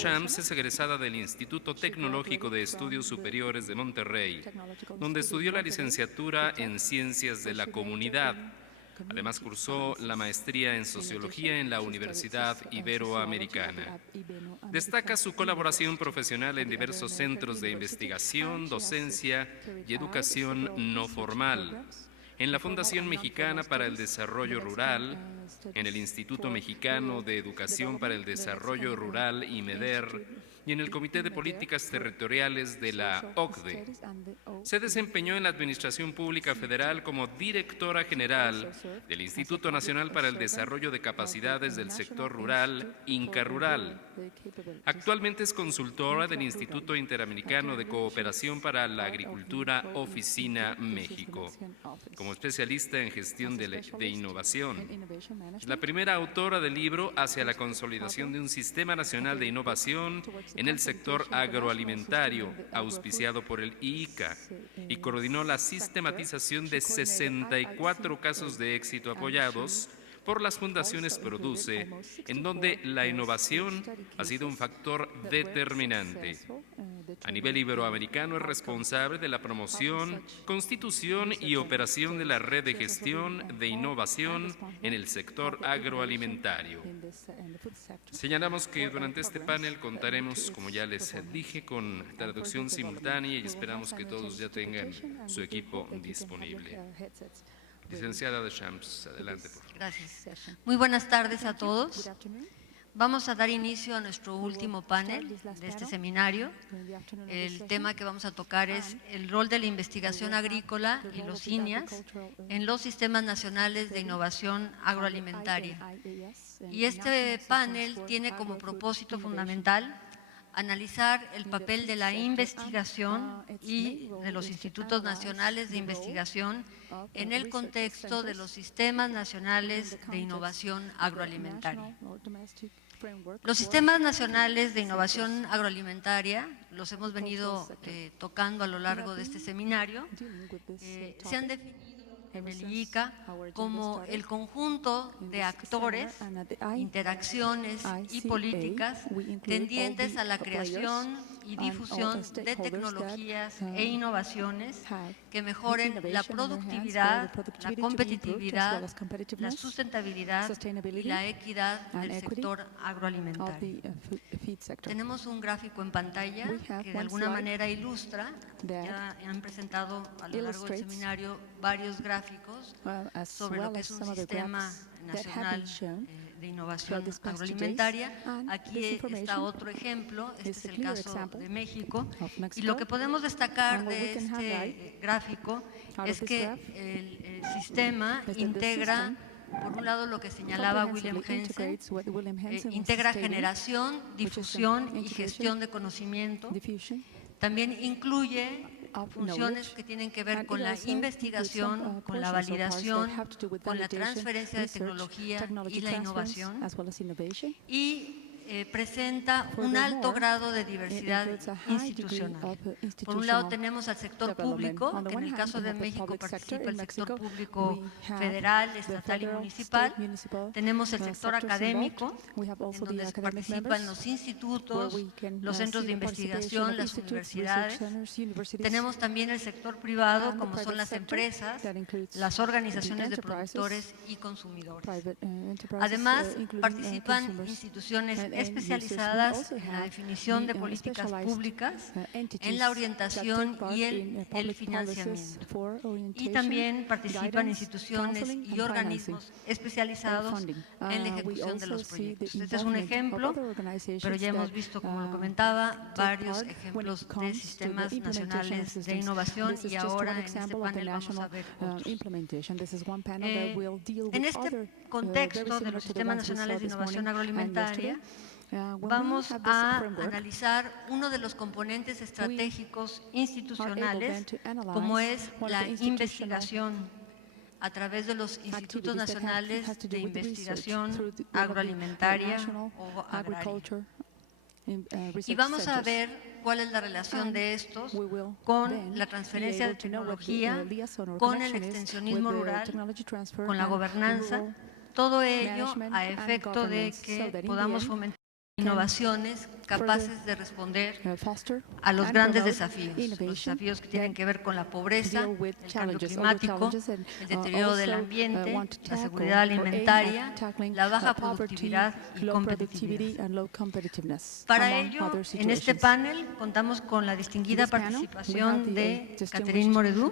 Shams es egresada del Instituto Tecnológico de Estudios Superiores de Monterrey, donde estudió la licenciatura en Ciencias de la Comunidad. Además, cursó la maestría en Sociología en la Universidad Iberoamericana. Destaca su colaboración profesional en diversos centros de investigación, docencia y educación no formal, en la Fundación Mexicana para el Desarrollo Rural, en el Instituto Mexicano de Educación para el Desarrollo Rural, IMEDER, y en el Comité de Políticas Territoriales de la OCDE. Se desempeñó en la Administración Pública Federal como directora general del Instituto Nacional para el Desarrollo de Capacidades del Sector Rural, INCA-Rural. Actualmente es consultora del Instituto Interamericano de Cooperación para la Agricultura, Oficina México, como especialista en gestión de innovación. Es la primera autora del libro Hacia la consolidación de un sistema nacional de innovación en el sector agroalimentario, auspiciado por el IICA, y coordinó la sistematización de 64 casos de éxito apoyados por las fundaciones Produce, en donde la innovación ha sido un factor determinante. A nivel iberoamericano es responsable de la promoción, constitución y operación de la red de gestión de innovación en el sector agroalimentario. Señalamos que durante este panel contaremos, como ya les dije, con traducción simultánea y esperamos que todos ya tengan su equipo disponible. Licenciada de Shams, adelante, por favor. Gracias. Muy buenas tardes a todos. Vamos a dar inicio a nuestro último panel de este seminario. El tema que vamos a tocar es el rol de la investigación agrícola y los INIAS en los sistemas nacionales de innovación agroalimentaria. Y este panel tiene como propósito fundamental analizar el papel de la investigación y de los institutos nacionales de investigación en el contexto de los sistemas nacionales de innovación agroalimentaria. Los sistemas nacionales de innovación agroalimentaria los hemos venido tocando a lo largo de este seminario. Se han definido en el IICA como el conjunto de actores, interacciones y políticas tendientes a la creación y difusión de tecnologías e innovaciones que mejoren la productividad, la competitividad, la sustentabilidad y la equidad del sector agroalimentario. Tenemos un gráfico en pantalla que de alguna manera ilustra, ya han presentado a lo largo del seminario varios gráficos sobre lo que es un sistema nacional de innovación agroalimentaria. Aquí está otro ejemplo, este es el caso de México, y lo que podemos destacar de este gráfico es que el sistema integra, por un lado, lo que señalaba William Hansen, integra generación, difusión y gestión de conocimiento. También incluye funciones que tienen que ver con la investigación, con la validación, con la transferencia de tecnología y la innovación. Y presenta un alto grado de diversidad institucional. Por un lado tenemos al sector público, que en el caso de México participa el sector público federal, estatal y municipal. Tenemos el sector académico, en donde participan los institutos, los centros de investigación, las universidades. Tenemos también el sector privado, como son las empresas, las organizaciones de productores y consumidores. Además, participan instituciones especializadas en la definición de políticas públicas, en la orientación y el financiamiento. Y también participan instituciones y organismos especializados en la ejecución de los proyectos. Este es un ejemplo, pero ya hemos visto, como lo comentaba, varios ejemplos de sistemas nacionales de innovación y ahora en este panel vamos a ver otros. En este contexto de los sistemas nacionales de innovación agroalimentaria, vamos a analizar uno de los componentes estratégicos institucionales, como es la investigación a través de los institutos nacionales de investigación agroalimentaria o agraria. Y vamos a ver cuál es la relación de estos con la transferencia de tecnología, con el extensionismo rural, con la gobernanza, todo ello a efecto de que podamos fomentar innovaciones capaces de responder a los grandes desafíos, los desafíos que tienen que ver con la pobreza, el cambio climático, el deterioro del ambiente, la seguridad alimentaria, la baja productividad y competitividad. Para ello, en este panel contamos con la distinguida participación de Catherine Moredú.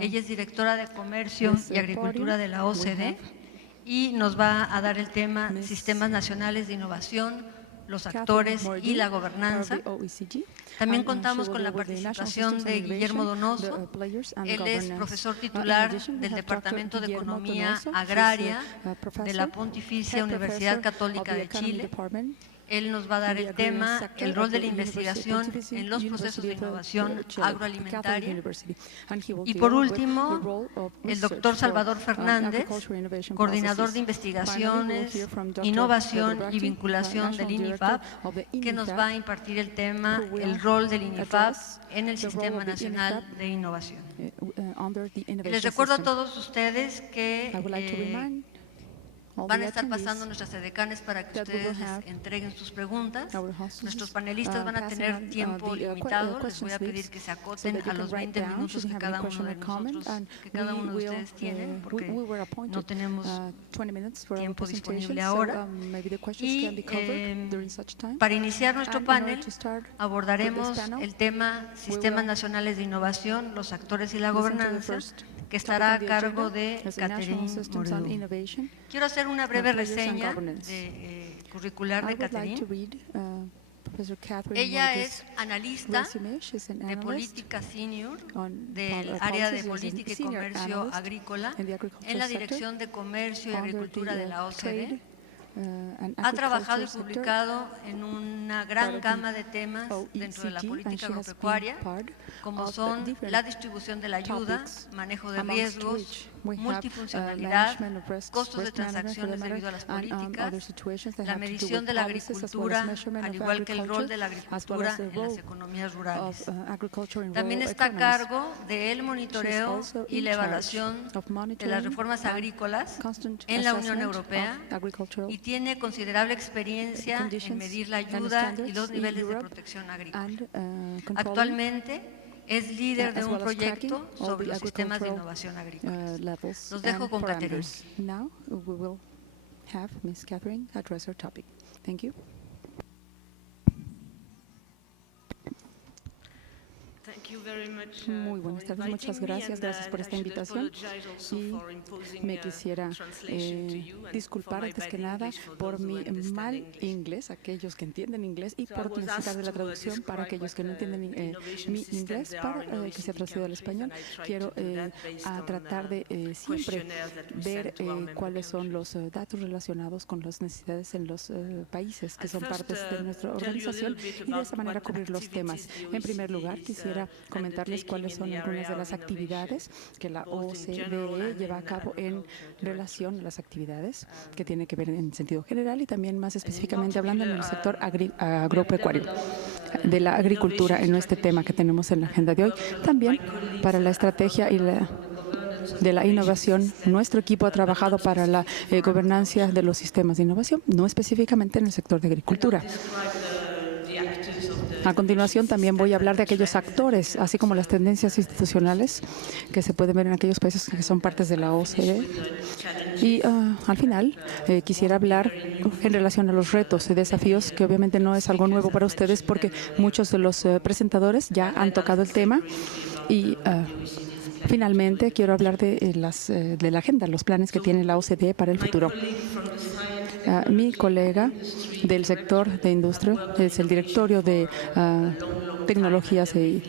Ella es directora de Comercio y Agricultura de la OCDE y nos va a dar el tema Sistemas Nacionales de Innovación, los actores y la gobernanza. También contamos con la participación de Guillermo Donoso. Él es profesor titular del Departamento de Economía Agraria de la Pontificia Universidad Católica de Chile. Él nos va a dar el tema, el rol de la investigación en los procesos de innovación agroalimentaria. Y por último, el doctor Salvador Fernández, coordinador de investigaciones, innovación y vinculación del INIFAP, que nos va a impartir el tema, el rol del INIFAP en el Sistema Nacional de Innovación. Les recuerdo a todos ustedes que van a estar pasando nuestras edecanes para que ustedes les entreguen sus preguntas. Nuestros panelistas van a tener tiempo limitado. Les voy a pedir que se acoten a los 20 minutos que cada uno de nosotros, que cada uno de ustedes tienen, porque no tenemos tiempo disponible ahora. Y para iniciar nuestro panel abordaremos el tema Sistemas Nacionales de Innovación, los actores y la gobernanza, que estará a cargo de Catherine Moredú. Quiero hacer una breve reseña curricular de Catherine. Ella es analista de política senior del área de política y comercio agrícola en la Dirección de Comercio y Agricultura de la OCDE. Ha trabajado y publicado en una gran gama de temas dentro de la política agropecuaria, como son la distribución de la ayuda, manejo de riesgos, multifuncionalidad, costos de transacciones debido a las políticas, la medición de la agricultura, al igual que el rol de la agricultura en las economías rurales. También está a cargo del monitoreo y la evaluación de las reformas agrícolas en la Unión Europea y tiene considerable experiencia en medir la ayuda y los niveles de protección agrícola. Actualmente es líder de un proyecto sobre los sistemas de innovación agrícola. Los dejo con Catherine. Now we will have Ms. Catherine address her topic. Thank you. Muy buenas tardes, muchas gracias por esta invitación y me quisiera disculpar antes que nada por mi mal inglés, aquellos que entienden inglés, y por necesitar de la traducción para aquellos que no entienden mi inglés, para que sea traducido al español. Quiero tratar de siempre ver cuáles son los datos relacionados con las necesidades en los países que son partes de nuestra organización y de esa manera cubrir los temas. En primer lugar, quisiera comentarles cuáles son algunas de las actividades que la OCDE lleva a cabo en relación a las actividades que tienen que ver en sentido general y también más específicamente hablando en el sector agropecuario, de la agricultura, en este tema que tenemos en la agenda de hoy. También para la estrategia y de la innovación, nuestro equipo ha trabajado para la gobernanza de los sistemas de innovación, no específicamente en el sector de agricultura. A continuación, también voy a hablar de aquellos actores, así como las tendencias institucionales que se pueden ver en aquellos países que son partes de la OCDE. Y al final, quisiera hablar en relación a los retos y desafíos, que obviamente no es algo nuevo para ustedes, porque muchos de los presentadores ya han tocado el tema. Y finalmente, quiero hablar de la agenda, los planes que tiene la OCDE para el futuro. Mi colega del sector de industria es el directorio de tecnologías e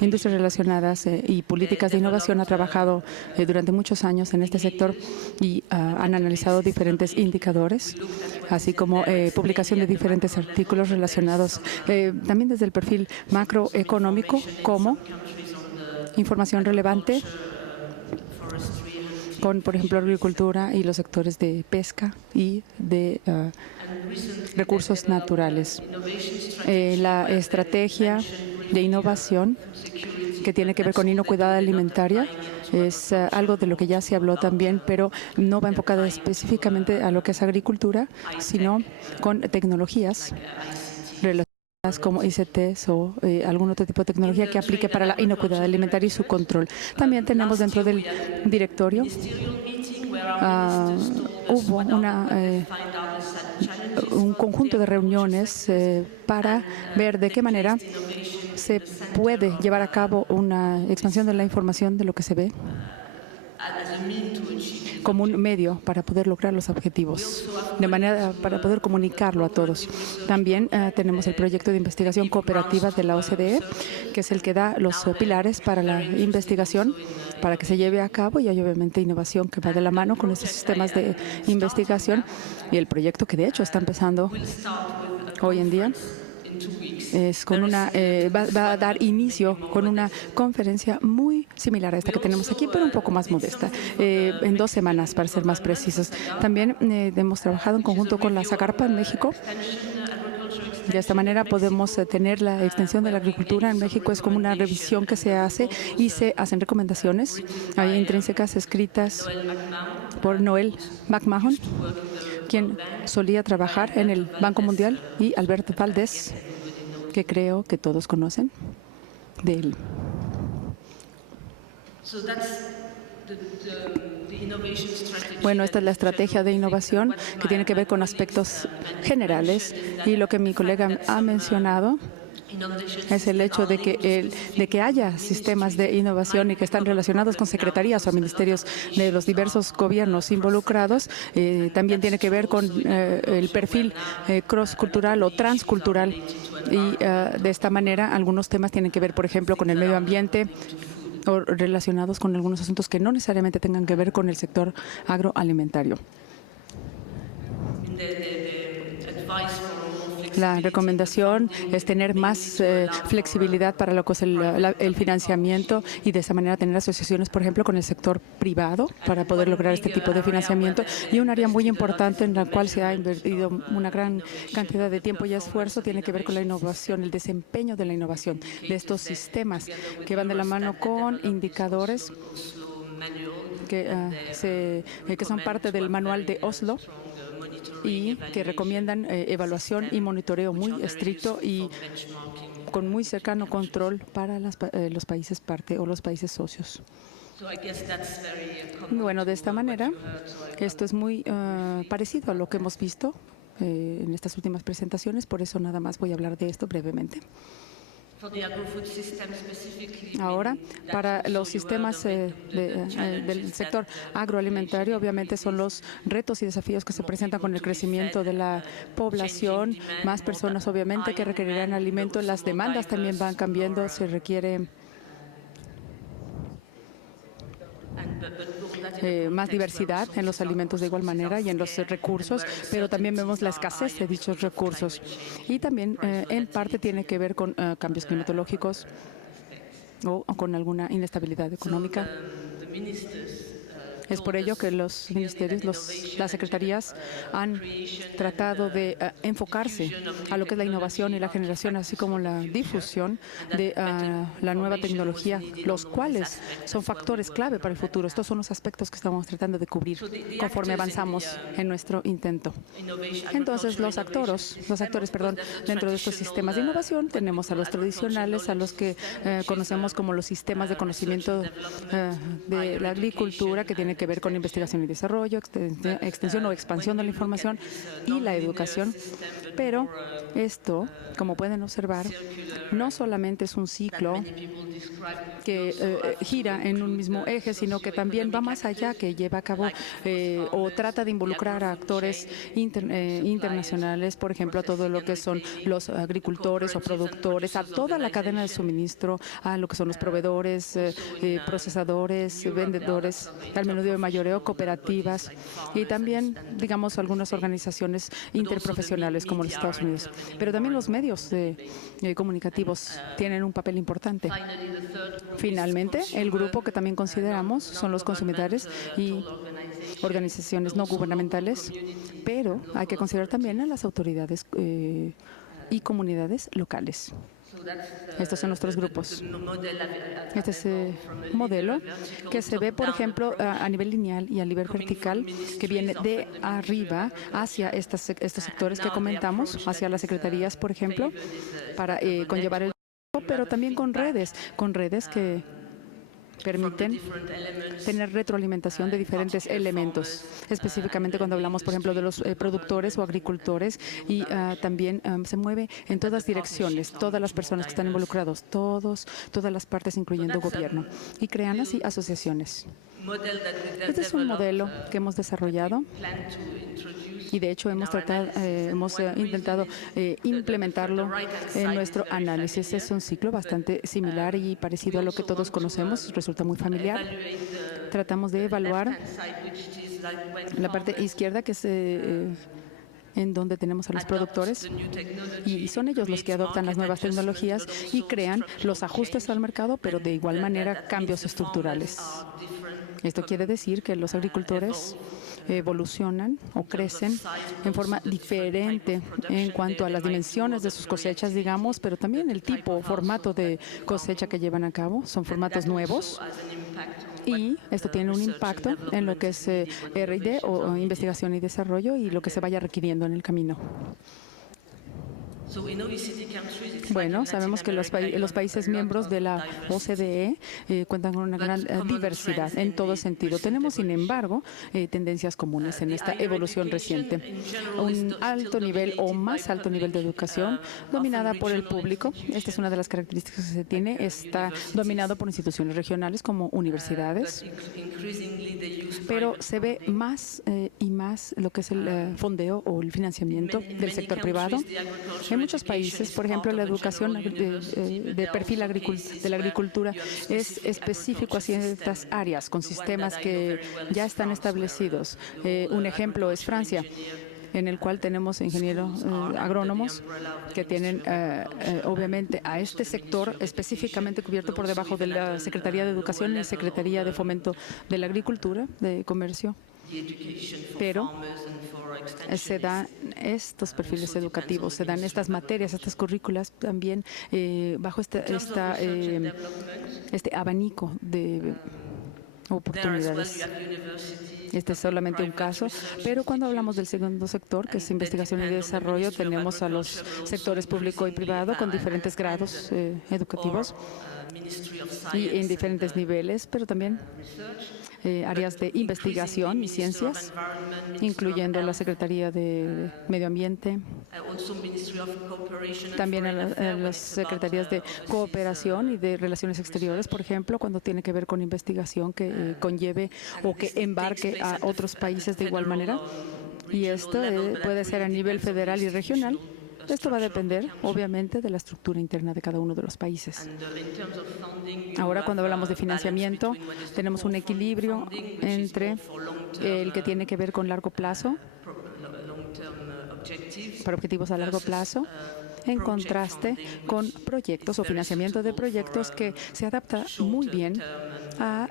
industrias relacionadas y políticas de innovación. Ha trabajado durante muchos años en este sector y han analizado diferentes indicadores, así como publicación de diferentes artículos relacionados también desde el perfil macroeconómico, como información relevante con, por ejemplo, agricultura y los sectores de pesca y de recursos naturales. La estrategia de innovación que tiene que ver con inocuidad alimentaria es algo de lo que ya se habló también, pero no va enfocada específicamente a lo que es agricultura, sino con tecnologías relacionadas como ICTs o algún otro tipo de tecnología que aplique para la inocuidad alimentaria y su control. También tenemos dentro del directorio, hubo un conjunto de reuniones para ver de qué manera se puede llevar a cabo una expansión de la información de lo que se ve como un medio para poder lograr los objetivos, de manera para poder comunicarlo a todos. También tenemos el proyecto de investigación cooperativa de la OCDE, que es el que da los pilares para la investigación, para que se lleve a cabo, y hay obviamente innovación que va de la mano con estos sistemas de investigación, y el proyecto que de hecho está empezando hoy en día es con va a dar inicio con una conferencia muy similar a esta que tenemos aquí, pero un poco más modesta, en 2 semanas, para ser más precisos. También hemos trabajado en conjunto con la Zagarpa en México. De esta manera podemos tener la extensión de la agricultura en México. Es como una revisión que se hace y se hacen recomendaciones. Hay intrínsecas escritas por Noel McMahon, quien solía trabajar en el Banco Mundial, y Alberto Valdés, que creo que todos conocen de él. Bueno, esta es la estrategia de innovación que tiene que ver con aspectos generales, y lo que mi colega ha mencionado es el hecho de que haya sistemas de innovación y que están relacionados con secretarías o ministerios de los diversos gobiernos involucrados. También tiene que ver con el perfil cross-cultural o transcultural, y de esta manera algunos temas tienen que ver, por ejemplo, con el medio ambiente o relacionados con algunos asuntos que no necesariamente tengan que ver con el sector agroalimentario. La recomendación es tener más flexibilidad para lo que es el financiamiento, y de esa manera tener asociaciones, por ejemplo, con el sector privado para poder lograr este tipo de financiamiento. Y un área muy importante en la cual se ha invertido una gran cantidad de tiempo y esfuerzo tiene que ver con la innovación, el desempeño de la innovación de estos sistemas que van de la mano con indicadores que son parte del manual de Oslo, y que recomiendan evaluación y monitoreo muy estricto y con muy cercano control para los países parte o los países socios. Bueno, de esta manera, esto es muy parecido a lo que hemos visto en estas últimas presentaciones, por eso nada más voy a hablar de esto brevemente. Ahora, para los sistemas del sector agroalimentario, obviamente son los retos y desafíos que se presentan con el crecimiento de la población, más personas obviamente que requerirán alimento, las demandas también van cambiando, se requiere más diversidad en los alimentos de igual manera y en los recursos, pero también vemos la escasez de dichos recursos. Y también en parte tiene que ver con cambios climatológicos o con alguna inestabilidad económica. Es por ello que los ministerios, las secretarías han tratado de enfocarse a lo que es la innovación y la generación, así como la difusión de la nueva tecnología, los cuales son factores clave para el futuro. Estos son los aspectos que estamos tratando de cubrir conforme avanzamos en nuestro intento. Entonces, los actores, dentro de estos sistemas de innovación tenemos a los tradicionales, a los que conocemos como los sistemas de conocimiento de la agricultura, que tienen que ver con investigación y desarrollo, extensión o expansión de la información y la educación. Pero esto, como pueden observar, no solamente es un ciclo que gira en un mismo eje, sino que también va más allá, que lleva a cabo o trata de involucrar a actores internacionales, por ejemplo, a todo lo que son los agricultores o productores, a toda la cadena de suministro, a lo que son los proveedores, procesadores, vendedores, al menudeo de mayoreo, cooperativas y también, digamos, algunas organizaciones interprofesionales como los Estados Unidos. Pero también los medios comunicativos tienen un papel importante. Finalmente, el grupo que también consideramos son los consumidores y organizaciones no gubernamentales, pero hay que considerar también a las autoridades y comunidades locales. Estos son nuestros grupos. Este es el modelo que se ve, por ejemplo, a nivel lineal y a nivel vertical, que viene de arriba hacia estos sectores que comentamos, hacia las secretarías, por ejemplo, para conllevar el pero también con redes que permiten tener retroalimentación de diferentes elementos, específicamente cuando hablamos, por ejemplo, de los productores o agricultores, y también se mueve en todas direcciones, todas las personas que están involucrados, todas las partes, incluyendo gobierno, y crean así asociaciones. Este es un modelo que hemos desarrollado y de hecho hemos intentado implementarlo en nuestro análisis. Es un ciclo bastante similar y parecido a lo que todos conocemos, resulta muy familiar. Tratamos de evaluar la parte izquierda, que es en donde tenemos a los productores, y son ellos los que adoptan las nuevas tecnologías y crean los ajustes al mercado, pero de igual manera cambios estructurales. Esto quiere decir que los agricultores evolucionan o crecen en forma diferente en cuanto a las dimensiones de sus cosechas, digamos, pero también el tipo o formato de cosecha que llevan a cabo. Son formatos nuevos y esto tiene un impacto en lo que es R&D o investigación y desarrollo y lo que se vaya requiriendo en el camino. Bueno, sabemos que los países miembros de la OCDE cuentan con una gran diversidad en todo sentido. Tenemos, sin embargo, tendencias comunes en esta evolución reciente. Un alto nivel o más alto nivel de educación dominada por el público. Esta es una de las características que se tiene. Está dominado por instituciones regionales como universidades, pero se ve más y más lo que es el fondeo o el financiamiento del sector privado. En muchos países, por ejemplo, la educación de perfil de la agricultura es específico a ciertas áreas con sistemas que ya están establecidos. Un ejemplo es Francia, en el cual tenemos ingenieros agrónomos que tienen, obviamente, a este sector específicamente cubierto por debajo de la Secretaría de Educación y la Secretaría de Fomento de la Agricultura, de Comercio, pero se dan estos perfiles educativos, se dan estas materias, estas currículas también bajo este abanico de oportunidades. Este es solamente un caso, pero cuando hablamos del segundo sector, que es investigación y desarrollo, tenemos a los sectores público y privado con diferentes grados educativos y en diferentes niveles, pero también áreas de investigación y ciencias, incluyendo la Secretaría de Medio Ambiente, también a las secretarías de Cooperación y de Relaciones Exteriores, por ejemplo, cuando tiene que ver con investigación que conlleve o que embarque a otros países de igual manera. Y esto puede ser a nivel federal y regional. Esto va a depender, obviamente, de la estructura interna de cada uno de los países. Ahora, cuando hablamos de financiamiento, tenemos un equilibrio entre el que tiene que ver con largo plazo, para objetivos a largo plazo, en contraste con proyectos o financiamiento de proyectos que se adapta muy bien a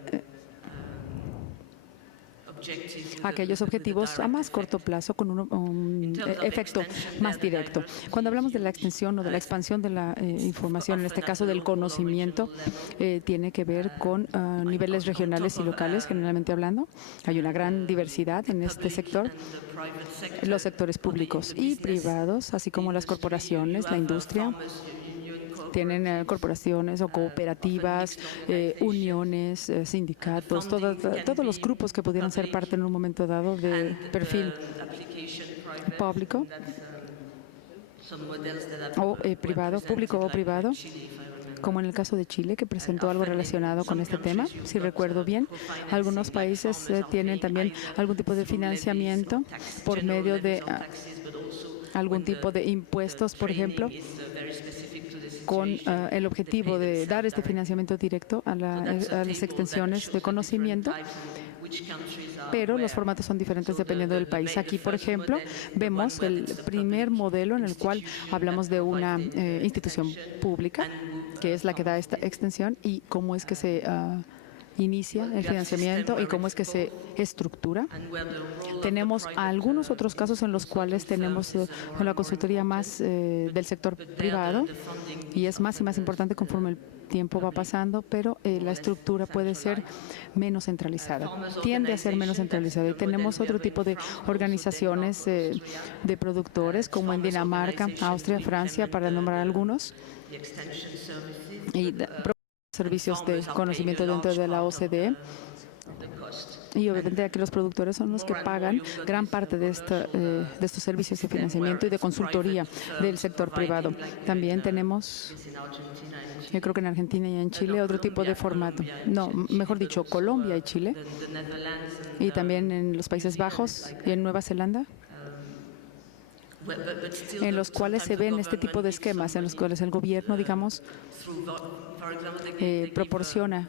aquellos objetivos a más corto plazo con un efecto más directo. Cuando hablamos de la extensión o de la expansión de la información, en este caso del conocimiento, tiene que ver con niveles regionales y locales, generalmente hablando. Hay una gran diversidad en este sector. Los sectores públicos y privados, así como las corporaciones, la industria, tienen corporaciones o cooperativas, uniones, sindicatos, todos los grupos que pudieran ser parte en un momento dado de perfil público o privado, público o privado, como en el caso de Chile, que presentó algo relacionado con este tema, si recuerdo bien. Algunos países tienen también algún tipo de financiamiento por medio de algún tipo de impuestos, por ejemplo, con el objetivo de dar este financiamiento directo a las extensiones de conocimiento, pero los formatos son diferentes dependiendo del país. Aquí, por ejemplo, vemos el primer modelo en el cual hablamos de una institución pública, que es la que da esta extensión, y cómo es que se inicia el financiamiento y cómo es que se estructura. Tenemos algunos otros casos en los cuales tenemos la consultoría más del sector privado y es más y más importante conforme el tiempo va pasando, pero la estructura puede ser menos centralizada, tiende a ser menos centralizada. Y tenemos otro tipo de organizaciones de productores, como en Dinamarca, Austria, Francia, para nombrar algunos, y servicios de conocimiento dentro de la OCDE. Y obviamente aquí los productores son los que pagan gran parte de estos servicios de financiamiento y de consultoría del sector privado. También tenemos, yo creo que en Argentina y en Chile, otro tipo de formato. No, mejor dicho, Colombia y Chile. Y también en los Países Bajos y en Nueva Zelanda, en los cuales se ven este tipo de esquemas, en los cuales el gobierno, digamos, proporciona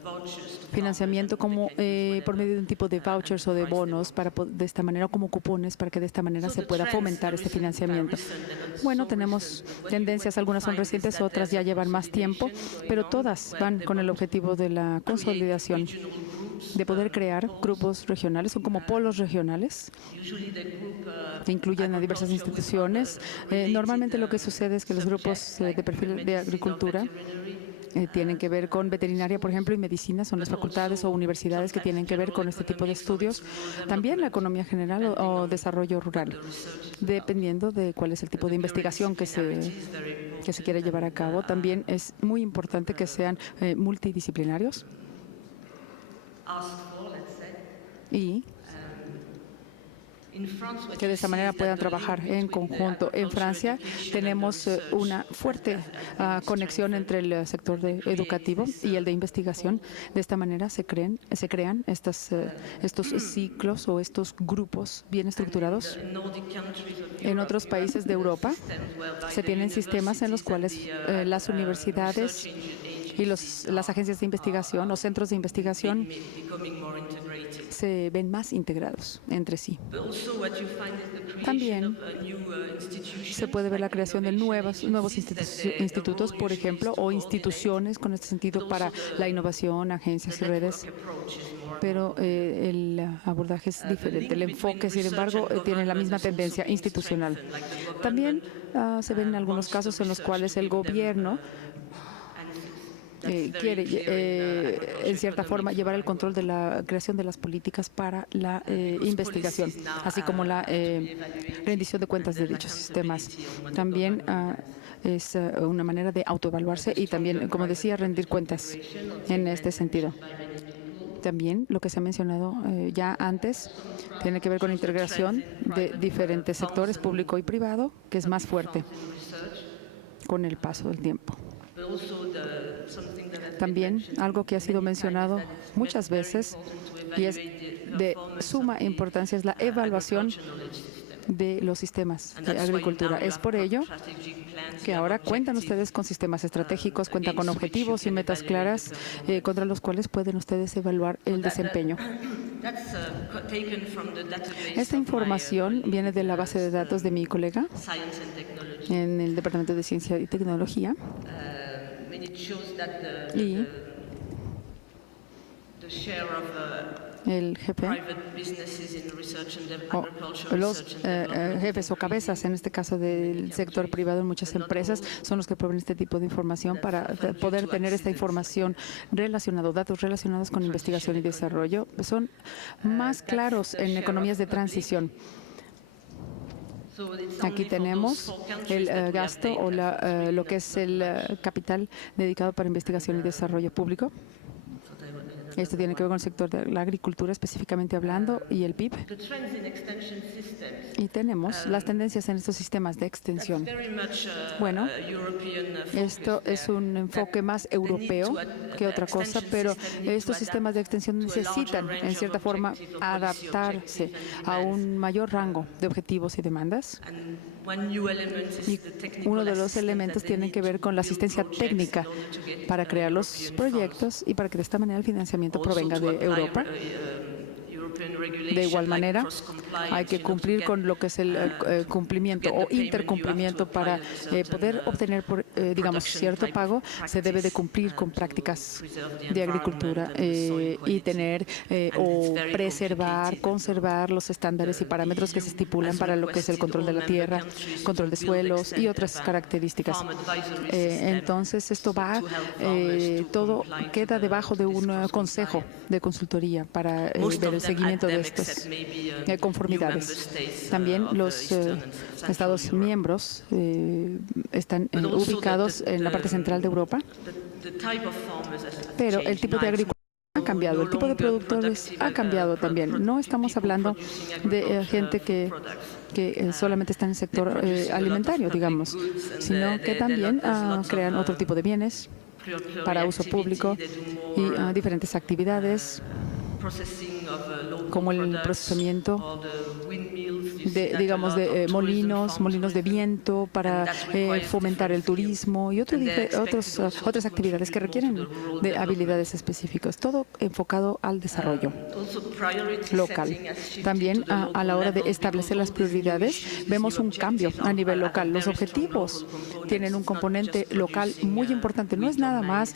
financiamiento como por medio de un tipo de vouchers o de bonos para de esta manera, como cupones, para que de esta manera se pueda fomentar este financiamiento. Bueno, tenemos tendencias, algunas son recientes, otras ya llevan más tiempo, pero todas van con el objetivo de la consolidación, de poder crear grupos regionales, son como polos regionales, que incluyen a diversas instituciones. Normalmente lo que sucede es que los grupos de perfil de agricultura tienen que ver con veterinaria, por ejemplo, y medicina, son las facultades o universidades que tienen que ver con este tipo de estudios. También la economía general o desarrollo rural, dependiendo de cuál es el tipo de investigación que se quiere llevar a cabo. También es muy importante que sean multidisciplinarios y que de esa manera puedan trabajar en conjunto. En Francia tenemos una fuerte conexión entre el sector educativo y el de investigación. De esta manera se crean estos ciclos o estos grupos bien estructurados. En otros países de Europa se tienen sistemas en los cuales las universidades y las agencias de investigación o centros de investigación se ven más integrados entre sí. También se puede ver la creación de nuevos institutos, por ejemplo, o instituciones con este sentido para la innovación, agencias y redes. Pero el abordaje es diferente. El enfoque, sin embargo, tiene la misma tendencia institucional. También se ven algunos casos en los cuales el gobierno quiere, en cierta forma, llevar el control de la creación de las políticas para la investigación, así como la rendición de cuentas de dichos sistemas. También es una manera de autoevaluarse y también, como decía, rendir cuentas en este sentido. También lo que se ha mencionado ya antes tiene que ver con la integración de diferentes sectores, público y privado, que es más fuerte con el paso del tiempo. También algo que ha sido mencionado muchas veces y es de suma importancia es la evaluación de los sistemas de agricultura. Es por ello que ahora cuentan ustedes con sistemas estratégicos, cuentan con objetivos y metas claras contra los cuales pueden ustedes evaluar el desempeño. Esta información viene de la base de datos de mi colega en el Departamento de Ciencia y Tecnología. Y el jefe o los jefes o cabezas, en este caso del sector privado en muchas empresas, son los que proveen este tipo de información para poder tener esta información relacionada, datos relacionados con investigación y desarrollo. Son más claros en economías de transición. Aquí tenemos el gasto o lo que es el capital dedicado para investigación y desarrollo público. Esto tiene que ver con el sector de la agricultura, específicamente hablando, y el PIB. Y tenemos las tendencias en estos sistemas de extensión. Bueno, esto es un enfoque más europeo que otra cosa, pero estos sistemas de extensión necesitan, en cierta forma, adaptarse a un mayor rango de objetivos y demandas. Y uno de los elementos tiene que ver con la asistencia técnica para crear los proyectos y para que de esta manera el financiamiento provenga de Europa. De igual manera, Hay que cumplir con lo que es el cumplimiento o intercumplimiento para poder obtener, digamos, cierto pago. Se debe de cumplir con prácticas de agricultura y tener o preservar, conservar los estándares y parámetros que se estipulan para lo que es el control de la tierra, control de suelos y otras características. Entonces, esto va, todo queda debajo de un consejo de consultoría para ver el seguimiento de estas conformidades. También los Estados miembros están ubicados en la parte central de Europa, pero el tipo de agricultura ha cambiado, el tipo de productores ha cambiado también. No estamos hablando de gente que solamente está en el sector alimentario, digamos, sino que también crean otro tipo de bienes para uso público y diferentes actividades como el procesamiento de molinos de viento para fomentar el turismo y otras actividades que requieren de habilidades específicas, todo enfocado al desarrollo local. También a la hora de establecer las prioridades, vemos un cambio a nivel local. Los objetivos tienen un componente local muy importante. No es nada más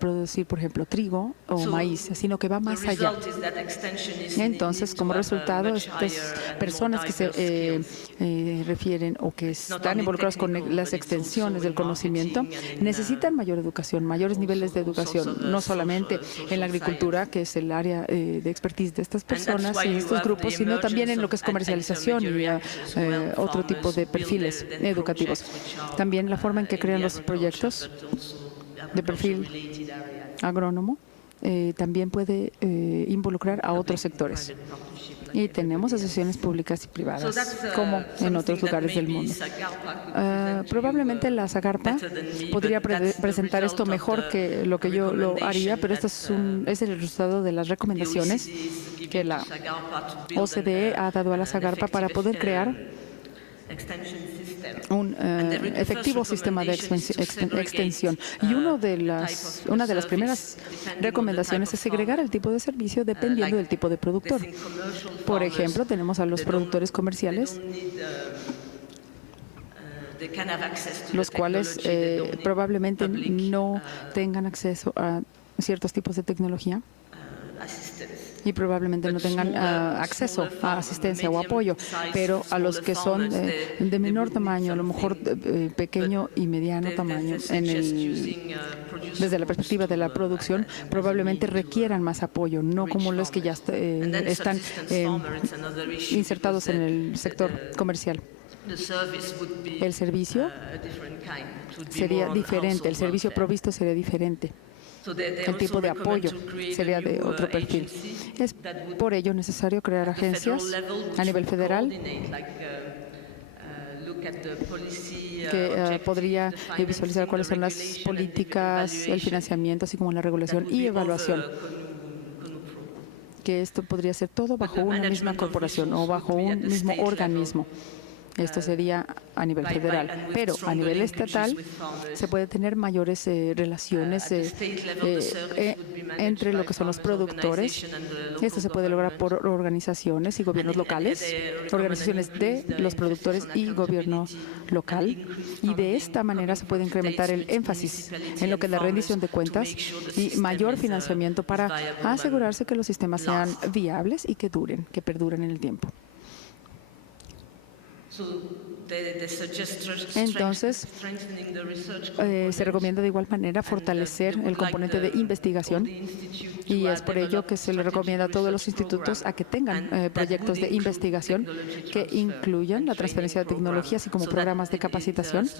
producir, por ejemplo, trigo o maíz, sino que va más allá. Entonces, como resultado, estas personas que se refieren o que están involucradas con las extensiones del conocimiento necesitan mayor educación, mayores niveles de educación, no solamente en la agricultura, que es el área de expertise de estas personas y estos grupos, sino también en lo que es comercialización y otro tipo de perfiles educativos. También la forma en que crean los proyectos de perfil agrónomo también puede involucrar a otros sectores. Y tenemos asociaciones públicas y privadas, como en otros lugares del mundo. Probablemente la SAGARPA podría presentar esto mejor que lo que yo lo haría, pero esto es el resultado de las recomendaciones que la OCDE ha dado a la SAGARPA para poder crear un efectivo sistema de extensión. Y una de las primeras recomendaciones es segregar el tipo de servicio dependiendo del tipo de productor. Por ejemplo, tenemos a los productores comerciales, los cuales probablemente no tengan acceso a ciertos tipos de tecnología y probablemente no tengan acceso a asistencia o apoyo, pero a los que son de menor tamaño, a lo mejor pequeño y mediano tamaño, desde la perspectiva de la producción, probablemente requieran más apoyo, no como los que ya están insertados en el sector comercial. El servicio sería diferente, el servicio provisto sería diferente. El tipo de apoyo sería de otro perfil. Es por ello necesario crear agencias a nivel federal que podría visualizar cuáles son las políticas, el financiamiento, así como la regulación y evaluación. Que esto podría ser todo bajo una misma corporación o bajo un mismo organismo. Esto sería a nivel federal, pero a nivel estatal se puede tener mayores relaciones entre lo que son los productores. Esto se puede lograr por organizaciones y gobiernos locales, organizaciones de los productores y gobierno local. Y de esta manera se puede incrementar el énfasis en lo que es la rendición de cuentas y mayor financiamiento para asegurarse que los sistemas sean viables y que perduren en el tiempo. Entonces, se recomienda de igual manera fortalecer el componente de investigación y es por ello que se le recomienda a todos los institutos a que tengan proyectos de investigación que incluyan la transferencia de tecnología, así como programas de capacitación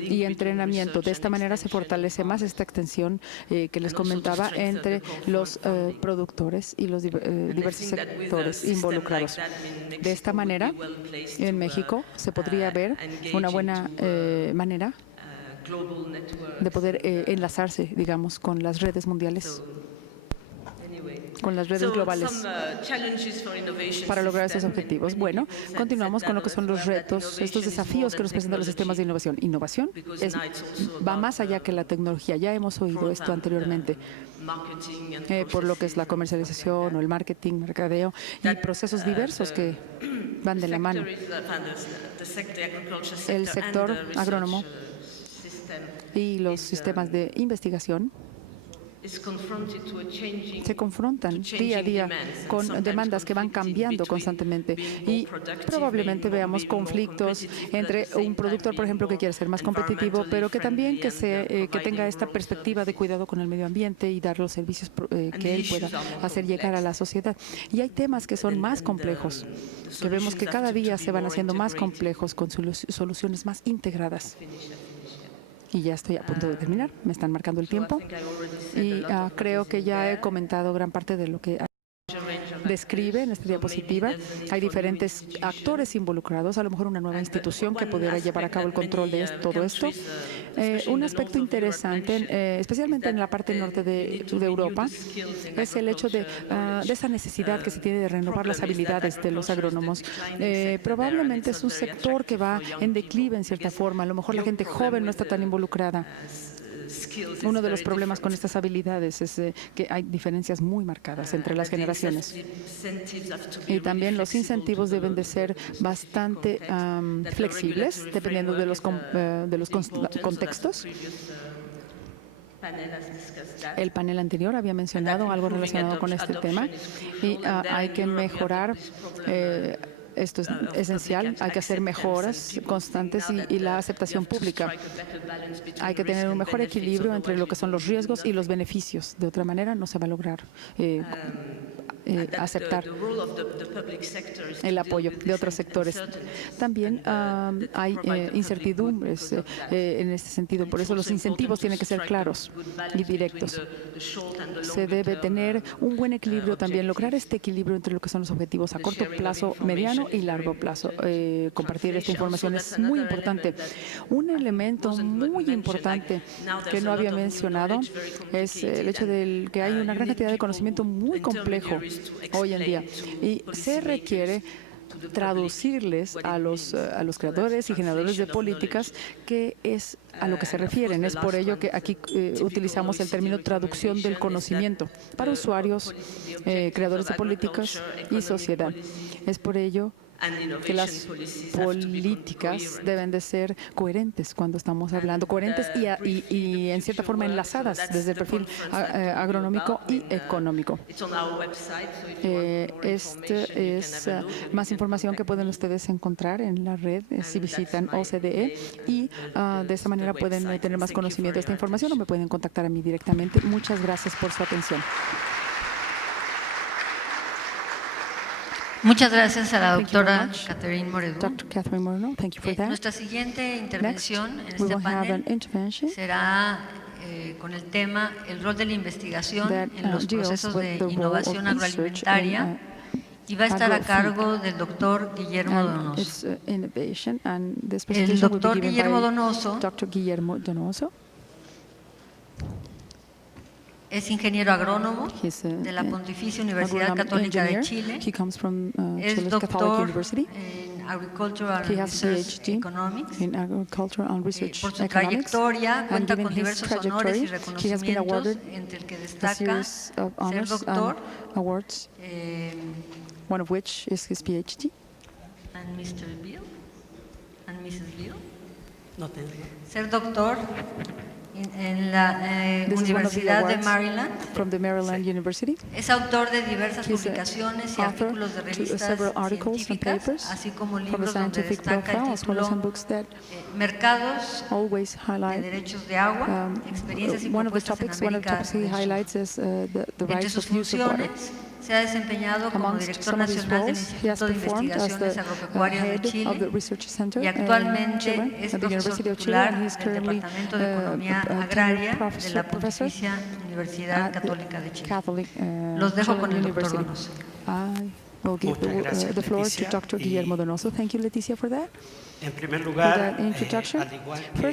y entrenamiento. De esta manera se fortalece más esta extensión que les comentaba entre los productores y los diversos sectores involucrados. De esta manera, en México se podría ver una buena manera de poder enlazarse, digamos, con las redes mundiales, con las redes globales para lograr estos objetivos. Bueno, continuamos con lo que son los retos, estos desafíos que nos presentan los sistemas de innovación. Innovación va más allá que la tecnología. Ya hemos oído esto anteriormente. por lo que es la comercialización o el marketing, mercadeo y procesos diversos que van de la mano. El sector agrónomo y los sistemas de investigación se confrontan día a día con demandas que van cambiando constantemente y probablemente veamos conflictos entre un productor, por ejemplo, que quiere ser más competitivo, pero que también que tenga esta perspectiva de cuidado con el medio ambiente y dar los servicios que él pueda hacer llegar a la sociedad. Y hay temas que son más complejos, que vemos que cada día se van haciendo más complejos con soluciones más integradas. Y ya estoy a punto de terminar, me están marcando el tiempo y creo que ya he comentado gran parte de lo que describe en esta diapositiva. Hay diferentes actores involucrados, a lo mejor una nueva institución que pudiera llevar a cabo el control de todo esto. Un aspecto interesante, especialmente en la parte norte de Europa, es el hecho de esa necesidad que se tiene de renovar las habilidades de los agrónomos. Probablemente es un sector que va en declive en cierta forma. A lo mejor la gente joven no está tan involucrada. Uno de los problemas con estas habilidades es que hay diferencias muy marcadas entre las generaciones. Y también los incentivos deben de ser bastante flexibles, dependiendo de los contextos. El panel anterior había mencionado algo relacionado con este tema y hay que mejorar. Esto es esencial, hay que hacer mejoras constantes y la aceptación pública. Hay que tener un mejor equilibrio entre lo que son los riesgos y los beneficios. De otra manera, no se va a lograr aceptar el apoyo de otros sectores. También hay incertidumbres en este sentido, por eso los incentivos tienen que ser claros y directos. Se debe tener un buen equilibrio también, lograr este equilibrio entre lo que son los objetivos a corto plazo, mediano y largo plazo. Compartir esta información es muy importante. Un elemento muy importante que no había mencionado es el hecho de que hay una gran cantidad de conocimiento muy complejo hoy en día y se requiere traducirles a los creadores y generadores de políticas qué es a lo que se refieren. Es por ello que aquí utilizamos el término traducción del conocimiento para usuarios, creadores de políticas y sociedad. Es por ello que las políticas deben de ser coherentes cuando estamos hablando, coherentes y en cierta forma enlazadas desde el perfil agronómico y económico. Este es más información que pueden ustedes encontrar en la red si visitan OCDE y de esta manera pueden tener más conocimiento de esta información o me pueden contactar a mí directamente. Muchas gracias por su atención. Muchas gracias a la doctora Catherine Moredú. Dr. Catherine Moredú, thank you for that. Nuestra siguiente intervención Next, en este panel intervention será con el tema el rol de la investigación en los procesos de innovación agroalimentaria y va a estar a cargo del doctor Guillermo Donoso. El doctor Guillermo Donoso es ingeniero agrónomo de la Pontificia Universidad Católica de Chile. Es doctor en Agricultural and Research Economics. Por su trayectoria cuenta con diversos honores y reconocimientos, entre el que destaca ser doctor, one of which is his PhD. And Mr. Bill and Mrs. Bill. No tengo. Ser doctor en la Universidad de Maryland. From the Maryland University. Es autor de diversas publicaciones y artículos de revistas científicas, así como libros donde destaca el título Mercados de Derechos de Agua, Experiencias y Propuestas en América del Sur. Entre sus funciones, se ha desempeñado como director nacional del Instituto de Investigaciones Agropecuarias de Chile y actualmente es profesor titular del Departamento de Economía Agraria de la Pontificia Universidad Católica de Chile. Los dejo con el doctor Donoso. We'll give the floor to Dr. Guillermo Donoso. Thank you, Leticia, for that. En primer lugar, al igual que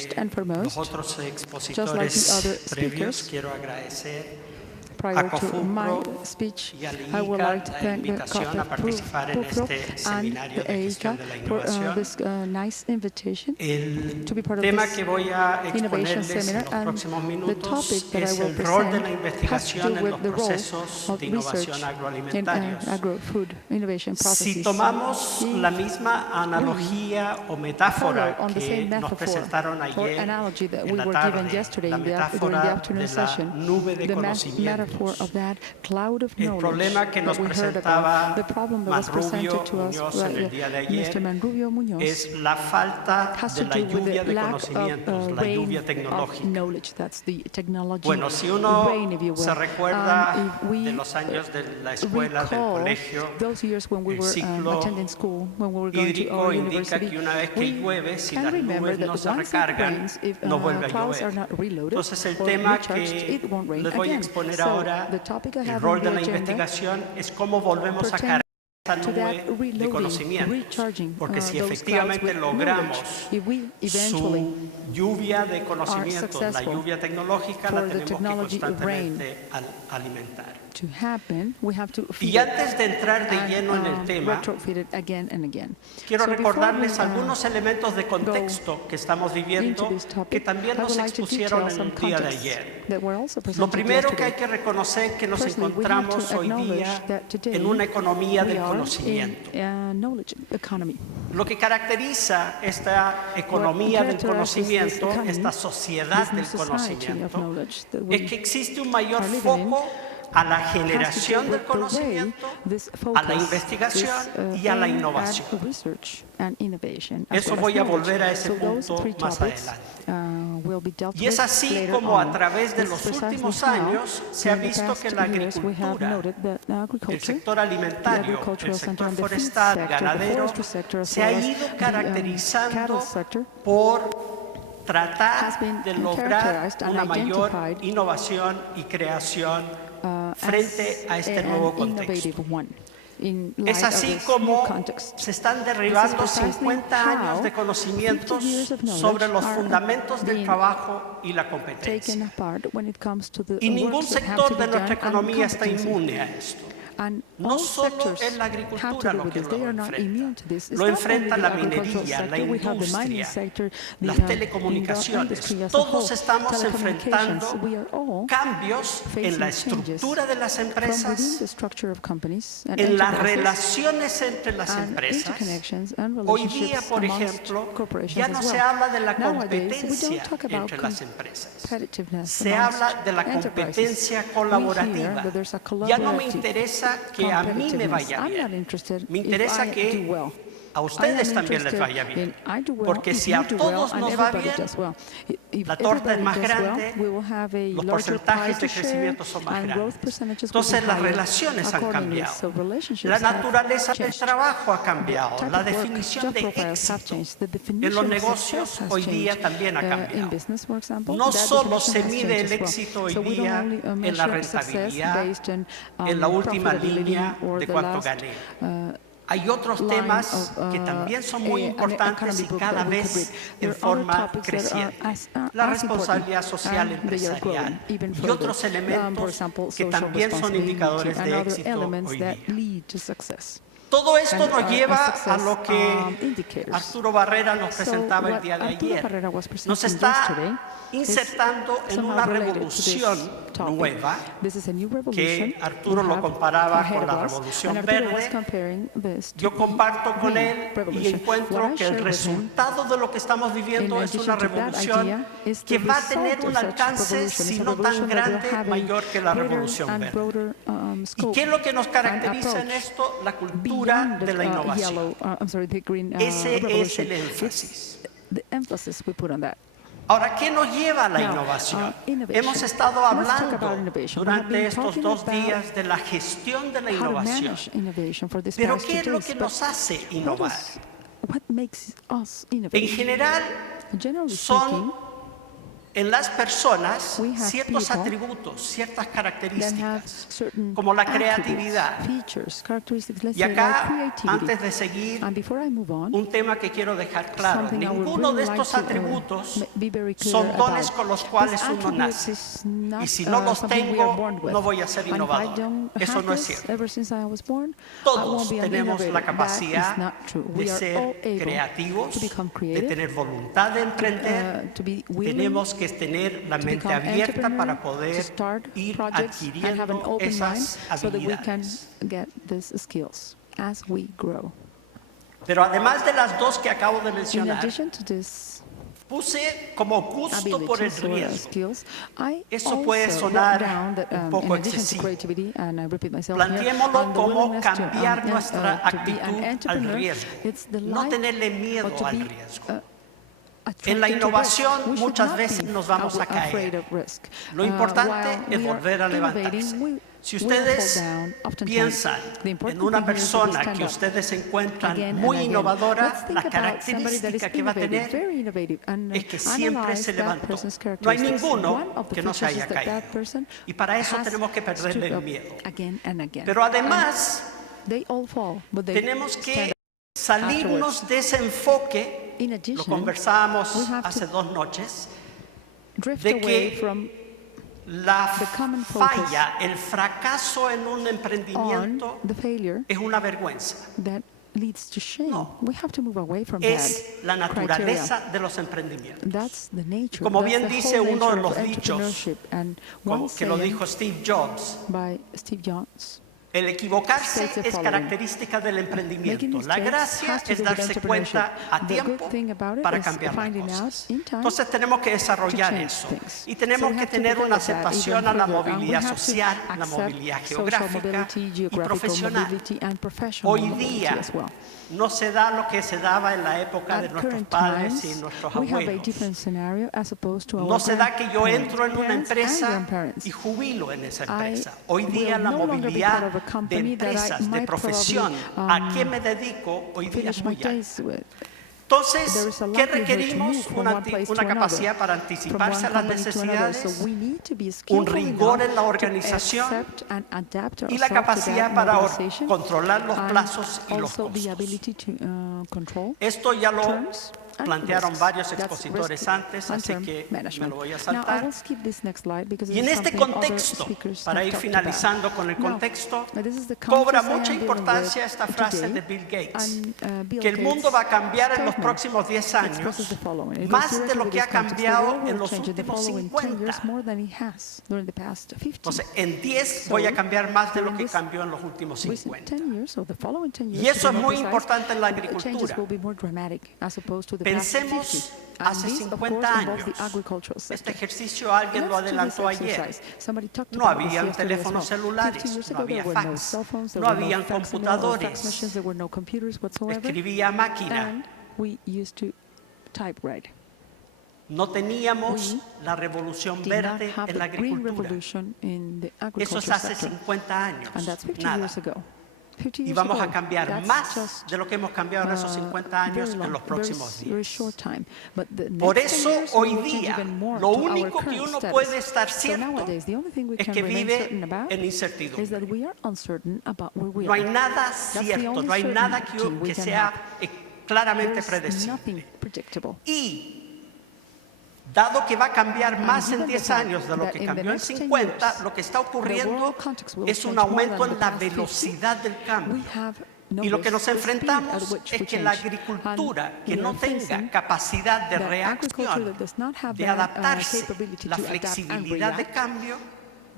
los otros expositores previos, quiero agradecer prior to my COFUPRO speech, y al I would IICA like to la thank the invitación a participar en COFUPRO este and seminario the de gestión de la AICA for innovación. this nice invitation El to be part of tema this que voy a innovation exponerles en seminar, los and próximos the minutos topic that I es will el rol de la present has to do investigación en with los the role procesos of de research innovación in agroalimentarios. agro-food innovation Si processes. tomamos Y la misma analogía o metáfora follow on the same que nos metaphor presentaron or ayer analogy that en we la were given tarde, yesterday la during the metáfora afternoon de la session, nube de the metaphor conocimientos. of that cloud of El knowledge problema que nos that we heard presentaba about, the problem that was Manrubio presented to us Muñoz en el día de Mr. ayer Manrubio Muñoz es la falta has de to la do with lluvia the de lack conocimientos, of la rain lluvia of tecnológica. knowledge. That's the technology Bueno, si uno rain, if you will. se recuerda And if we de los años de la escuela, del recall colegio, those years when we el were ciclo attending school, when we were going to hídrico our indica university, que una vez que we llueve, si can las remember nubes that no se once it recargan, rains, if no vuelve a clouds are llover. not reloaded Entonces el or tema recharged, que it won't rain les voy a again. exponer So ahora, the topic I el have rol on de the la agenda investigación, es cómo volvemos a pertain cargar esa to that nube de reloading, conocimientos. recharging Porque si those efectivamente clouds with logramos knowledge, if we eventually su lluvia de conocimientos, la successful lluvia tecnológica, la for the tenemos que technology constantemente alimentar. to happen, we have to feed Y antes de entrar de and, lleno en el tema, retrofit it again and again. quiero So before recordarles we, algunos elementos de contexto que estamos viviendo into this topic, que también I nos would like to expusieron detail en some el día de contexts ayer. that were also Lo presented primero que hay yesterday. que reconocer es que nos Firstly, we have to encontramos hoy acknowledge día that today en una economía we del are conocimiento. in a knowledge economy. Lo que caracteriza esta economía del conocimiento, esta sociedad del conocimiento, es que existe un mayor foco a la generación del conocimiento, a la investigación y a la innovación. Eso voy a volver a ese punto más adelante. Y es así como a través de los últimos años se ha visto que la agricultura, el sector alimentario, el sector forestal, ganadero, se ha ido caracterizando por tratar de lograr una mayor innovación y creación frente a este nuevo contexto. Es así como se están derribando 50 años de conocimientos sobre los fundamentos del trabajo y la competencia. Y ningún sector de nuestra economía está inmune a esto. No solo es la agricultura lo que lo enfrenta. Lo enfrenta la minería, la industria, las telecomunicaciones. Todos estamos enfrentando cambios en la estructura de las empresas, en las relaciones entre las empresas. Hoy día, por ejemplo, ya no se habla de la competencia entre las empresas. Se habla de la competencia colaborativa. Ya no me interesa que a mí me vaya bien. Me interesa que a ustedes también les vaya bien. Porque si a todos nos va bien, la torta es más grande, los porcentajes de crecimiento son más grandes. Entonces las relaciones han cambiado. La naturaleza del trabajo ha cambiado. La definición de éxito en los negocios hoy día también ha cambiado. No solo se mide el éxito hoy día en la rentabilidad, en la última línea de cuánto gané. Hay otros temas que también son muy importantes y cada vez en forma creciente. La responsabilidad social empresarial y otros elementos que también son indicadores de éxito hoy día. Todo esto nos lleva a lo que Arturo Barrera nos presentaba el día de ayer. Nos está insertando en una revolución nueva que Arturo lo comparaba con la revolución verde. Yo comparto con él y encuentro que el resultado de lo que estamos viviendo es una revolución que va a tener un alcance, si no tan grande, mayor que la revolución verde. ¿Y qué es lo que nos caracteriza en esto? La cultura de la innovación. Ese es el énfasis. Ahora, ¿qué nos lleva a la innovación? Hemos estado hablando durante estos 2 días de la gestión de la innovación. Pero ¿qué es lo que nos hace innovar? En general, son en las personas we have ciertos people atributos, ciertas that have características, certain como la attributes, creatividad. features, characteristics, let's Y say like acá, creativity. antes de seguir, And before I move on, un tema que quiero dejar claro, something I would ninguno de really estos like to, atributos be very clear son dones about. con los cuales These uno attributes nace. is not, Y si no los something we are tengo, born with. no voy a ser And if I innovador. don't Eso have no es this cierto. ever since I was born, I Todos won't be an tenemos innovator. la That capacidad is not true. de We are all ser able creativos, to become de creative, tener voluntad de emprender. to be willing, Tenemos que tener la to mente become abierta entrepreneur, para to poder start ir projects and have an adquiriendo open mind esas so that we can habilidades. get these skills as we grow. Pero además de las dos que acabo de In mencionar, addition to this puse como gusto por el abilities or riesgo. skills, I Eso puede also sonar wrote down that un poco in addition to excesivo. creativity, and I repeat myself Planteémoslo here, and the como willingness to, cambiar nuestra to be an actitud al entrepreneur, riesgo. it's the No life tenerle miedo or to al be, riesgo. attracted En la to risk. innovación We should muchas not veces be nos vamos a afraid caer. of risk. Lo importante While es we are volver a levantarse. innovating, we Si will fall ustedes down oftentimes. piensan The important en una thing here is to persona stand que up ustedes encuentran again and muy again. innovadora, Let's think la about somebody that is característica que va a innovative, tener very innovative, and es que siempre analyze se that levantó. person's No hay characteristics. ninguno One of the que no se features haya is that caído. that person Y para eso has tenemos que perderle stood el up miedo. again and again. Pero además, They all fall, but they tenemos stand que up. salirnos de ese enfoque, In lo addition, conversábamos we have to hace 2 noches, drift de away que from la the common focus falla, el fracaso en un on emprendimiento the failure es una vergüenza. that leads to shame. No. We have to move away from Es la that criteria. naturaleza de los emprendimientos. That's the nature. Como That's bien the dice whole uno de nature los of dichos, entrepreneurship. And Como one que lo saying dijo Steve Jobs, by Steve Jobs, el equivocarse states the es following. característica del Making emprendimiento. mistakes La gracia has to es do with darse cuenta a entrepreneurship. The good tiempo thing about it para is cambiar las finding out cosas. in time Entonces tenemos que desarrollar change eso. things. Y tenemos So we que have to tener una develop that aceptación even a la further. And we movilidad have to social, la accept movilidad social geográfica mobility, y geographical profesional. mobility, and professional Hoy mobility día as well. no se da lo que se daba en la época de At nuestros current padres y times, nuestros we have a abuelos. different scenario as opposed to our No se da que yo grandparents, entro en una parents and empresa grandparents. y jubilo en esa I empresa. Hoy will día la no longer be part movilidad of a de company that I empresas, de might profesión, probably, ¿a qué me dedico? Hoy día finish es my muy alta. days with. Entonces, There is a ¿qué likelihood to requerimos? move from Una, one place una to another, capacidad para from anticiparse one a las company to another. necesidades, So we need to be un skillful rigor enough en la to organización accept and adapt y la ourselves to capacidad that para mobilization, controlar los and plazos y los also the costos. ability to control Esto ya lo terms and plantearon risks. varios That's expositores risk antes, and así term que me management. lo voy a Now, I saltar. will skip this next slide because Y en it's este something other contexto, speakers para have ir talked finalizando about. con el Now, contexto, this is the cobra context I am mucha dealing importancia with esta frase today, de Bill Gates, and, Bill que el mundo Gates' va a cambiar en los statement próximos 10 expresses años the following. It más goes de lo directly que ha with this context. The cambiado world en will los change in the últimos following 10 years 50. more than it has during the past 50. Entonces, en 10 So, voy a cambiar más de lo during que this cambió en los últimos recent 50. 10 years, or the following 10 years, Y eso to es be more muy precise, importante en la the changes agricultura. will be more dramatic as opposed to the past Pensemos 50. hace And this, of 50 course, involves años. the agricultural Este sector. ejercicio alguien lo Let's do this adelantó ayer. exercise. Somebody talked No about this habían yesterday as teléfonos well. 50 celulares, years no ago, había there were no fax, cell phones, there no were habían no fax, no fax computadores. machines, there were no computers whatsoever, Escribía a máquina. and we used to typewrite. No teníamos We la revolución Did not verde have en la the green agricultura. revolution in the Eso es agriculture hace sector. 50 años. And that's 50 Nada. years ago. 50 Y years vamos a ago. cambiar That's más just, de lo que hemos cambiado en esos 50 años very en long, los próximos very 10. short time. But the Por next 10 eso, years, hoy we will change día, even more lo to our único que current uno status. puede estar So cierto nowadays, the only thing we es can que remain vive certain about en is that incertidumbre. we are uncertain about where we No hay are. nada the cierto, only no hay nada certainty we que can sea claramente There's nothing predecible. predictable. Y dado que va a cambiar más en given the 10 fact años de lo that que in the cambió en next 10 50, years, lo que está the ocurriendo world context will es un change more aumento than en the la past 50. velocidad del We cambio. have Y lo que nos noticed the speed at enfrentamos which es we que la change. agricultura And que we no are tenga facing capacidad de that agriculture reacción, that does not have de that, adaptarse, capability la to adapt and flexibilidad de react, cambio,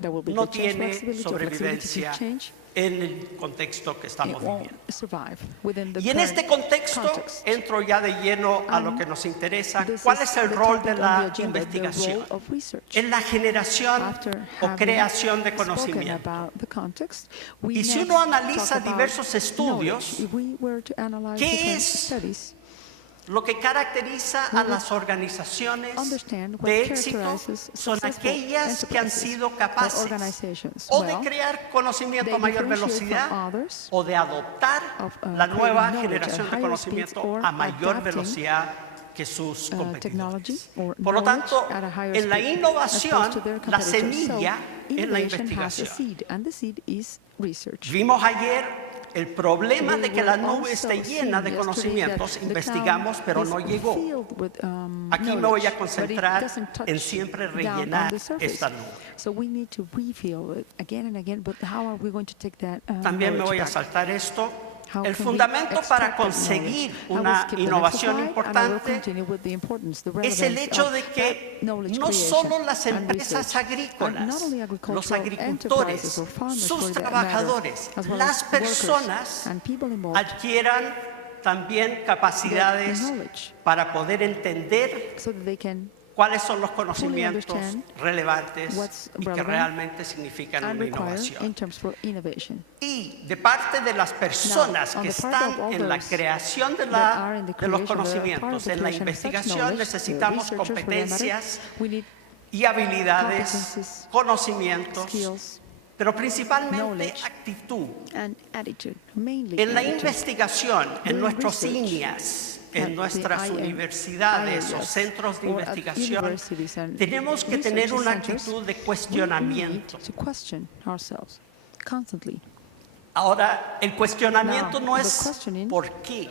there will be no the change tiene flexibility or flexibility to sobrevivencia change. en el contexto que It estamos won't viviendo. survive within the Y en current este contexto context. entro ya de lleno a lo And que nos interesa. This ¿Cuál is es el the rol topic de on the la agenda, the investigación? role of research. En la generación After o having creación de spoken conocimiento. about the context, we Y si next uno analiza talk about diversos estudios, knowledge. If we were to analyze ¿qué different es studies, Lo que caracteriza a las organizaciones understand what de éxito characterizes son successful aquellas que han enterprises sido or capaces organizations. o de Well, crear conocimiento a they mayor differentiate velocidad from others o de adoptar of, la nueva creating knowledge generación at de higher conocimiento speeds or a mayor adapting velocidad que sus competidores. or Por lo tanto, knowledge at a higher en la speed innovación, as opposed to their la competitors. semilla So, es la innovation has a investigación. seed, and the seed is research. Vimos ayer el problema de que la nube also esté llena de seeing conocimientos, yesterday that the investigamos, cloud pero is no llegó. filled with, Aquí me voy a knowledge, concentrar but it doesn't touch en siempre down on rellenar the surface. esta nube. So we need to refill it again and again, but how are we going to take that También me knowledge voy a back? saltar esto. How El can we fundamento para extract that conseguir knowledge? I will una skip the innovación next slide, and I will importante continue with the importance, the es el relevance hecho of de that que knowledge no creation solo las and empresas research. And agrícolas, not only los agricultural agricultores, enterprises or farmers sus for that trabajadores, matter, as well las as workers personas and people involved, adquieran también capacidades the knowledge. para poder entender so that they can cuáles son los conocimientos understand relevantes what's y que relevant realmente significan and una require innovación. in terms for innovation. Y de parte de las personas Now, on que the part están of all en la those creación de that los are in the creation, that are part conocimientos, of the en la creation of such investigación, knowledge, necesitamos researchers, for that matter, competencias we need y habilidades, competencies, conocimientos, skills pero principalmente knowledge, actitud. and attitude, mainly En la attitude. investigación, en During nuestros research, INIAS, at en the nuestras IAS, universidades o centros de or at investigación, universities and tenemos que research tener una centers, actitud de we cuestionamiento. need to question ourselves constantly. Ahora, el cuestionamiento Now, no the es questioning por qué.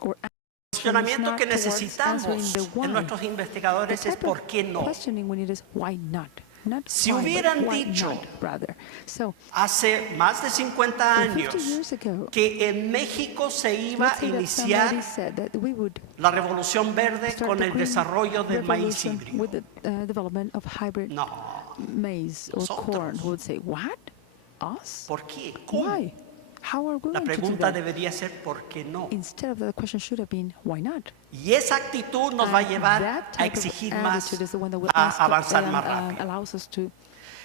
Or El cuestionamiento not que towards necesitamos answering the why. en nuestros The investigadores es type por of qué no. questioning we need is why not? Not Si why, but hubieran why dicho not, rather. So, Hace más de 50 50 años years ago, que en México se iba let's a say that iniciar somebody said that we would la revolución verde start con the el green desarrollo del maíz revolution híbrido. with the development of hybrid No, maize or Nosotros. corn. We would say, what? Us? ¿por qué? ¿Cómo? Why? How are we La going to do pregunta that? debería ser ¿por qué no? Instead of that, the question should have been, why not? Y esa actitud nos va a And llevar that a type of exigir más, attitude is the one that will a ask, avanzar más rápido. allows us to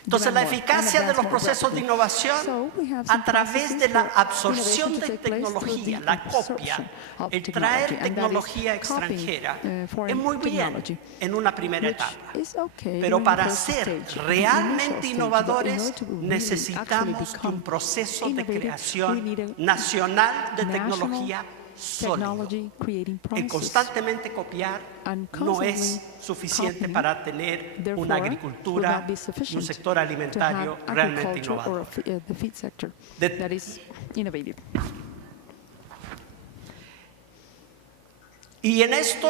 Entonces, la demand more and eficacia de advance los more procesos de rapidly. innovación So, we have a some través processes de la for absorción innovation to de take place through tecnología, the la absorption copia, of el technology, traer and that is tecnología copying, extranjera, foreign es muy bien technology, en una primera which etapa. is okay Pero in the para first ser stage, the realmente initial stage, but in innovadores order to really necesitamos actually de un become proceso de innovative, we creación need a nacional de national tecnología sólido. technology creating El process. constantemente copiar And no es constantly suficiente copying, para tener therefore, una will agricultura not be y un sufficient sector to alimentario have realmente agriculture or innovador. the feed sector De- that is innovative. Y en esto,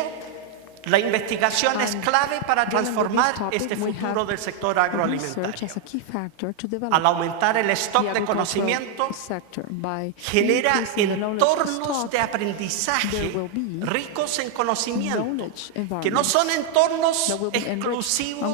la investigación es And clave para given transformar this topic, este we futuro have del sector Research agroalimentario. as a key factor to develop Al aumentar el stock the de agricultural conocimiento, sector by genera increasing the knowledge entornos stock. de aprendizaje There will be ricos en conocimiento, knowledge que no son entornos that will be enriched. And we are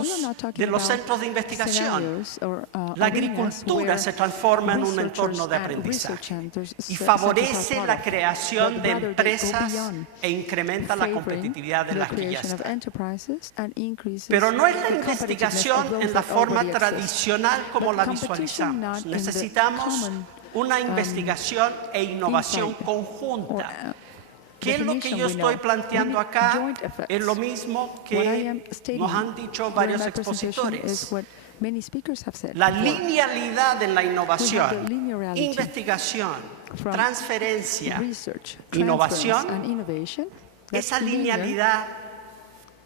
exclusivos not talking de los about centros de investigación. scenarios or, La arenas agricultura where se transforma en un researchers entorno de and research aprendizaje centers y centers favorece are la part of, creación but de rather they go empresas beyond, e incrementa la favoring competitividad de the las que ya creation of están. enterprises and increases Pero no es la the competitiveness investigación of those en la that forma already exist. tradicional como But la competition visualizamos. not in the Necesitamos common, una investigación e innovación insight conjunta. or, ¿Qué es lo que definition yo we estoy know. planteando We need acá? joint effects. Es lo mismo What I que am stating nos han dicho during varios my presentation expositores. is what many speakers have said La before. linealidad en la We innovación, have the linearity investigación, from transferencia, research, innovación. transference, and innovation. That's Esa linear. linealidad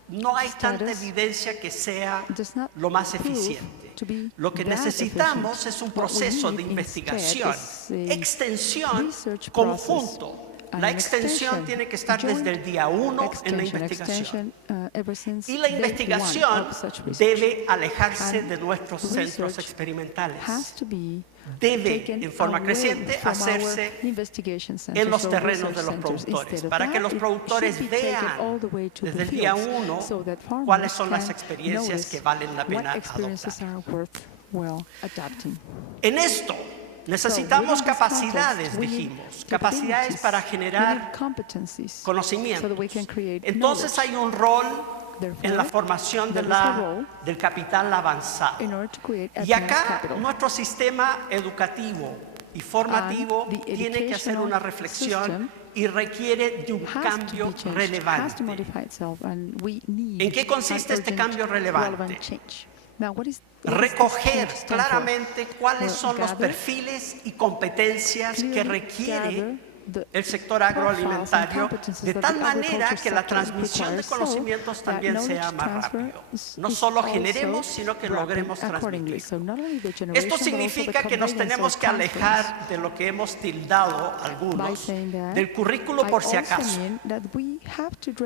no hay tanta Status evidencia que sea does not lo más prove eficiente. to be Lo que that necesitamos efficient. es un What we proceso de need investigación, instead is a extensión research conjunto. and La an extensión extension, tiene que estar joint desde el día 1 en la extension, investigación. ever since Y la day investigación one of such research. debe alejarse And de nuestros centros research experimentales. has to be Debe, taken en forma away creciente, from hacerse our investigation en centers los or terrenos research de los centers. productores, Instead of para que that, los it productores should be taken all the vean way to desde the el día fields, 1 so that farmers cuáles son las can experiencias notice que valen la what pena experiences adoptar. are worthwhile adapting. En esto necesitamos So, within this capacidades, context, we need dijimos, capacidades capabilities, para we need generar competencies, conocimiento. so that we can create Entonces knowledge. hay un rol en la Therefore, formación there is a role del capital avanzado. in order to create Y advanced acá capital. nuestro sistema educativo y formativo And the tiene que hacer una educational reflexión system y requiere de un has to cambio be changed, has to relevante. modify itself, and we need ¿En qué consiste an este urgent, cambio relevante? relevant change. Now, what is this Recoger change stand for? claramente cuáles Well, son los gather, perfiles y competencias que clearly requiere gather el sector agroalimentario de tal manera que la transmisión de conocimientos también sea más rápido. No solo generemos, sino que logremos transmitir. Esto significa que nos tenemos que alejar de lo que hemos tildado algunos del currículo por si acaso.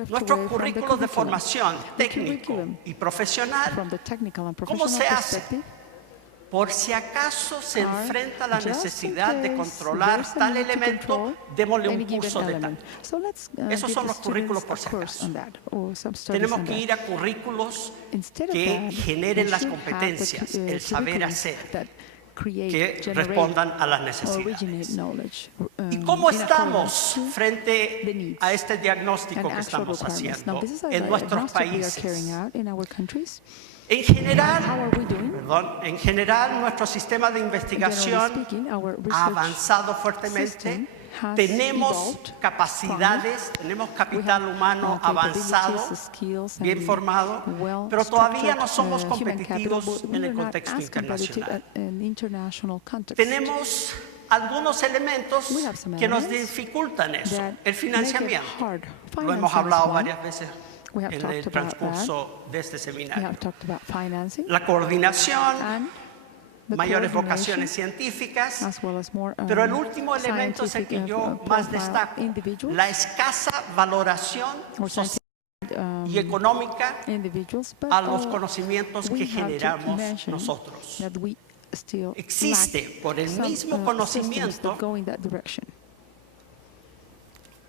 Nuestro currículo de formación técnico y profesional, ¿cómo se hace? Por si acaso se enfrenta a la necesidad de controlar tal elemento, démosle un curso de tal. Esos son los currículos por si acaso. Tenemos que ir a currículos que generen las competencias, el saber hacer, que respondan a las necesidades. ¿Y cómo estamos frente a este diagnóstico que estamos haciendo en nuestros países? En general, nuestro sistema de investigación ha avanzado fuertemente. Tenemos capacidades, tenemos capital humano avanzado, bien formado, pero todavía no somos competitivos en el contexto internacional. Tenemos algunos elementos que nos dificultan eso. El financiamiento. Lo hemos hablado varias veces en el transcurso de este seminario. La coordinación, mayores vocaciones científicas, pero el último elemento es el que yo más destaco, la escasa valoración social y económica a los conocimientos que generamos nosotros. Existe por el mismo conocimiento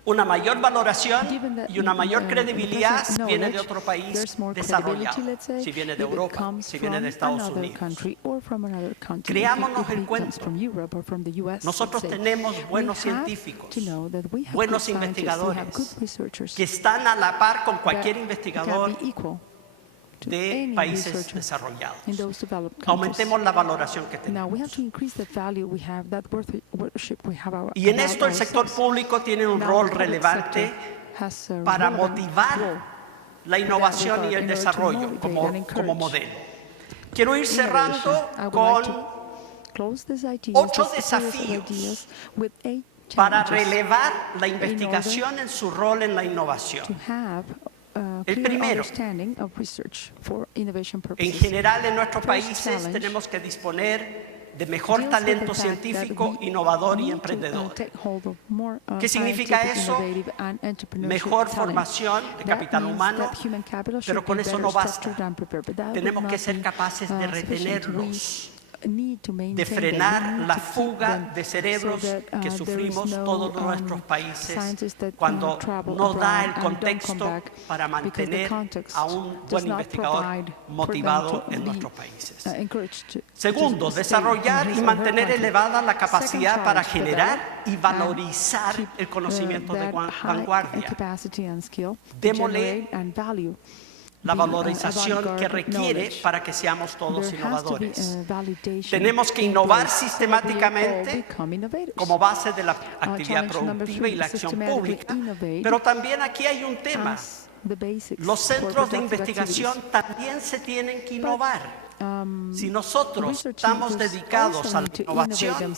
una mayor valoración y una mayor credibilidad si viene de otro país desarrollado, si viene de Europa, si viene de Estados Unidos. Creámonos el cuento. Nosotros tenemos buenos científicos, buenos investigadores que están a la par con cualquier investigador de países desarrollados. Aumentemos la valoración que tenemos. Y en esto el sector público tiene un rol relevante para motivar la innovación y el desarrollo como modelo. Quiero ir cerrando con 8 desafíos para relevar la investigación en su rol en la innovación. El primero, en general en nuestros países tenemos que disponer de mejor talento científico, innovador y emprendedor. ¿Qué significa eso? Mejor formación de capital humano, pero con eso no basta. Tenemos que ser capaces de retenerlos, de frenar la fuga de cerebros que sufrimos todos nuestros países cuando no da el contexto para mantener a un buen investigador motivado en nuestros países. Segundo, desarrollar y mantener elevada la capacidad para generar y valorizar el conocimiento de vanguardia. Démosle la valorización que requiere para que seamos todos innovadores. Tenemos que innovar sistemáticamente como base de la actividad productiva y la acción pública, pero también aquí hay un tema. Los centros de investigación también se tienen que innovar. Si nosotros estamos dedicados a la innovación,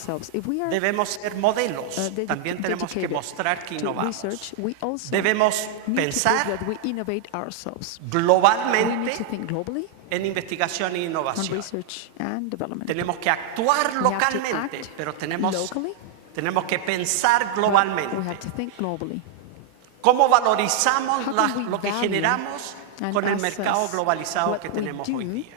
debemos ser modelos. También tenemos que mostrar que innovamos. Debemos pensar globalmente en investigación e innovación. Tenemos que actuar localmente, pero tenemos que pensar globalmente. ¿Cómo valorizamos lo que generamos con el mercado globalizado que tenemos hoy día?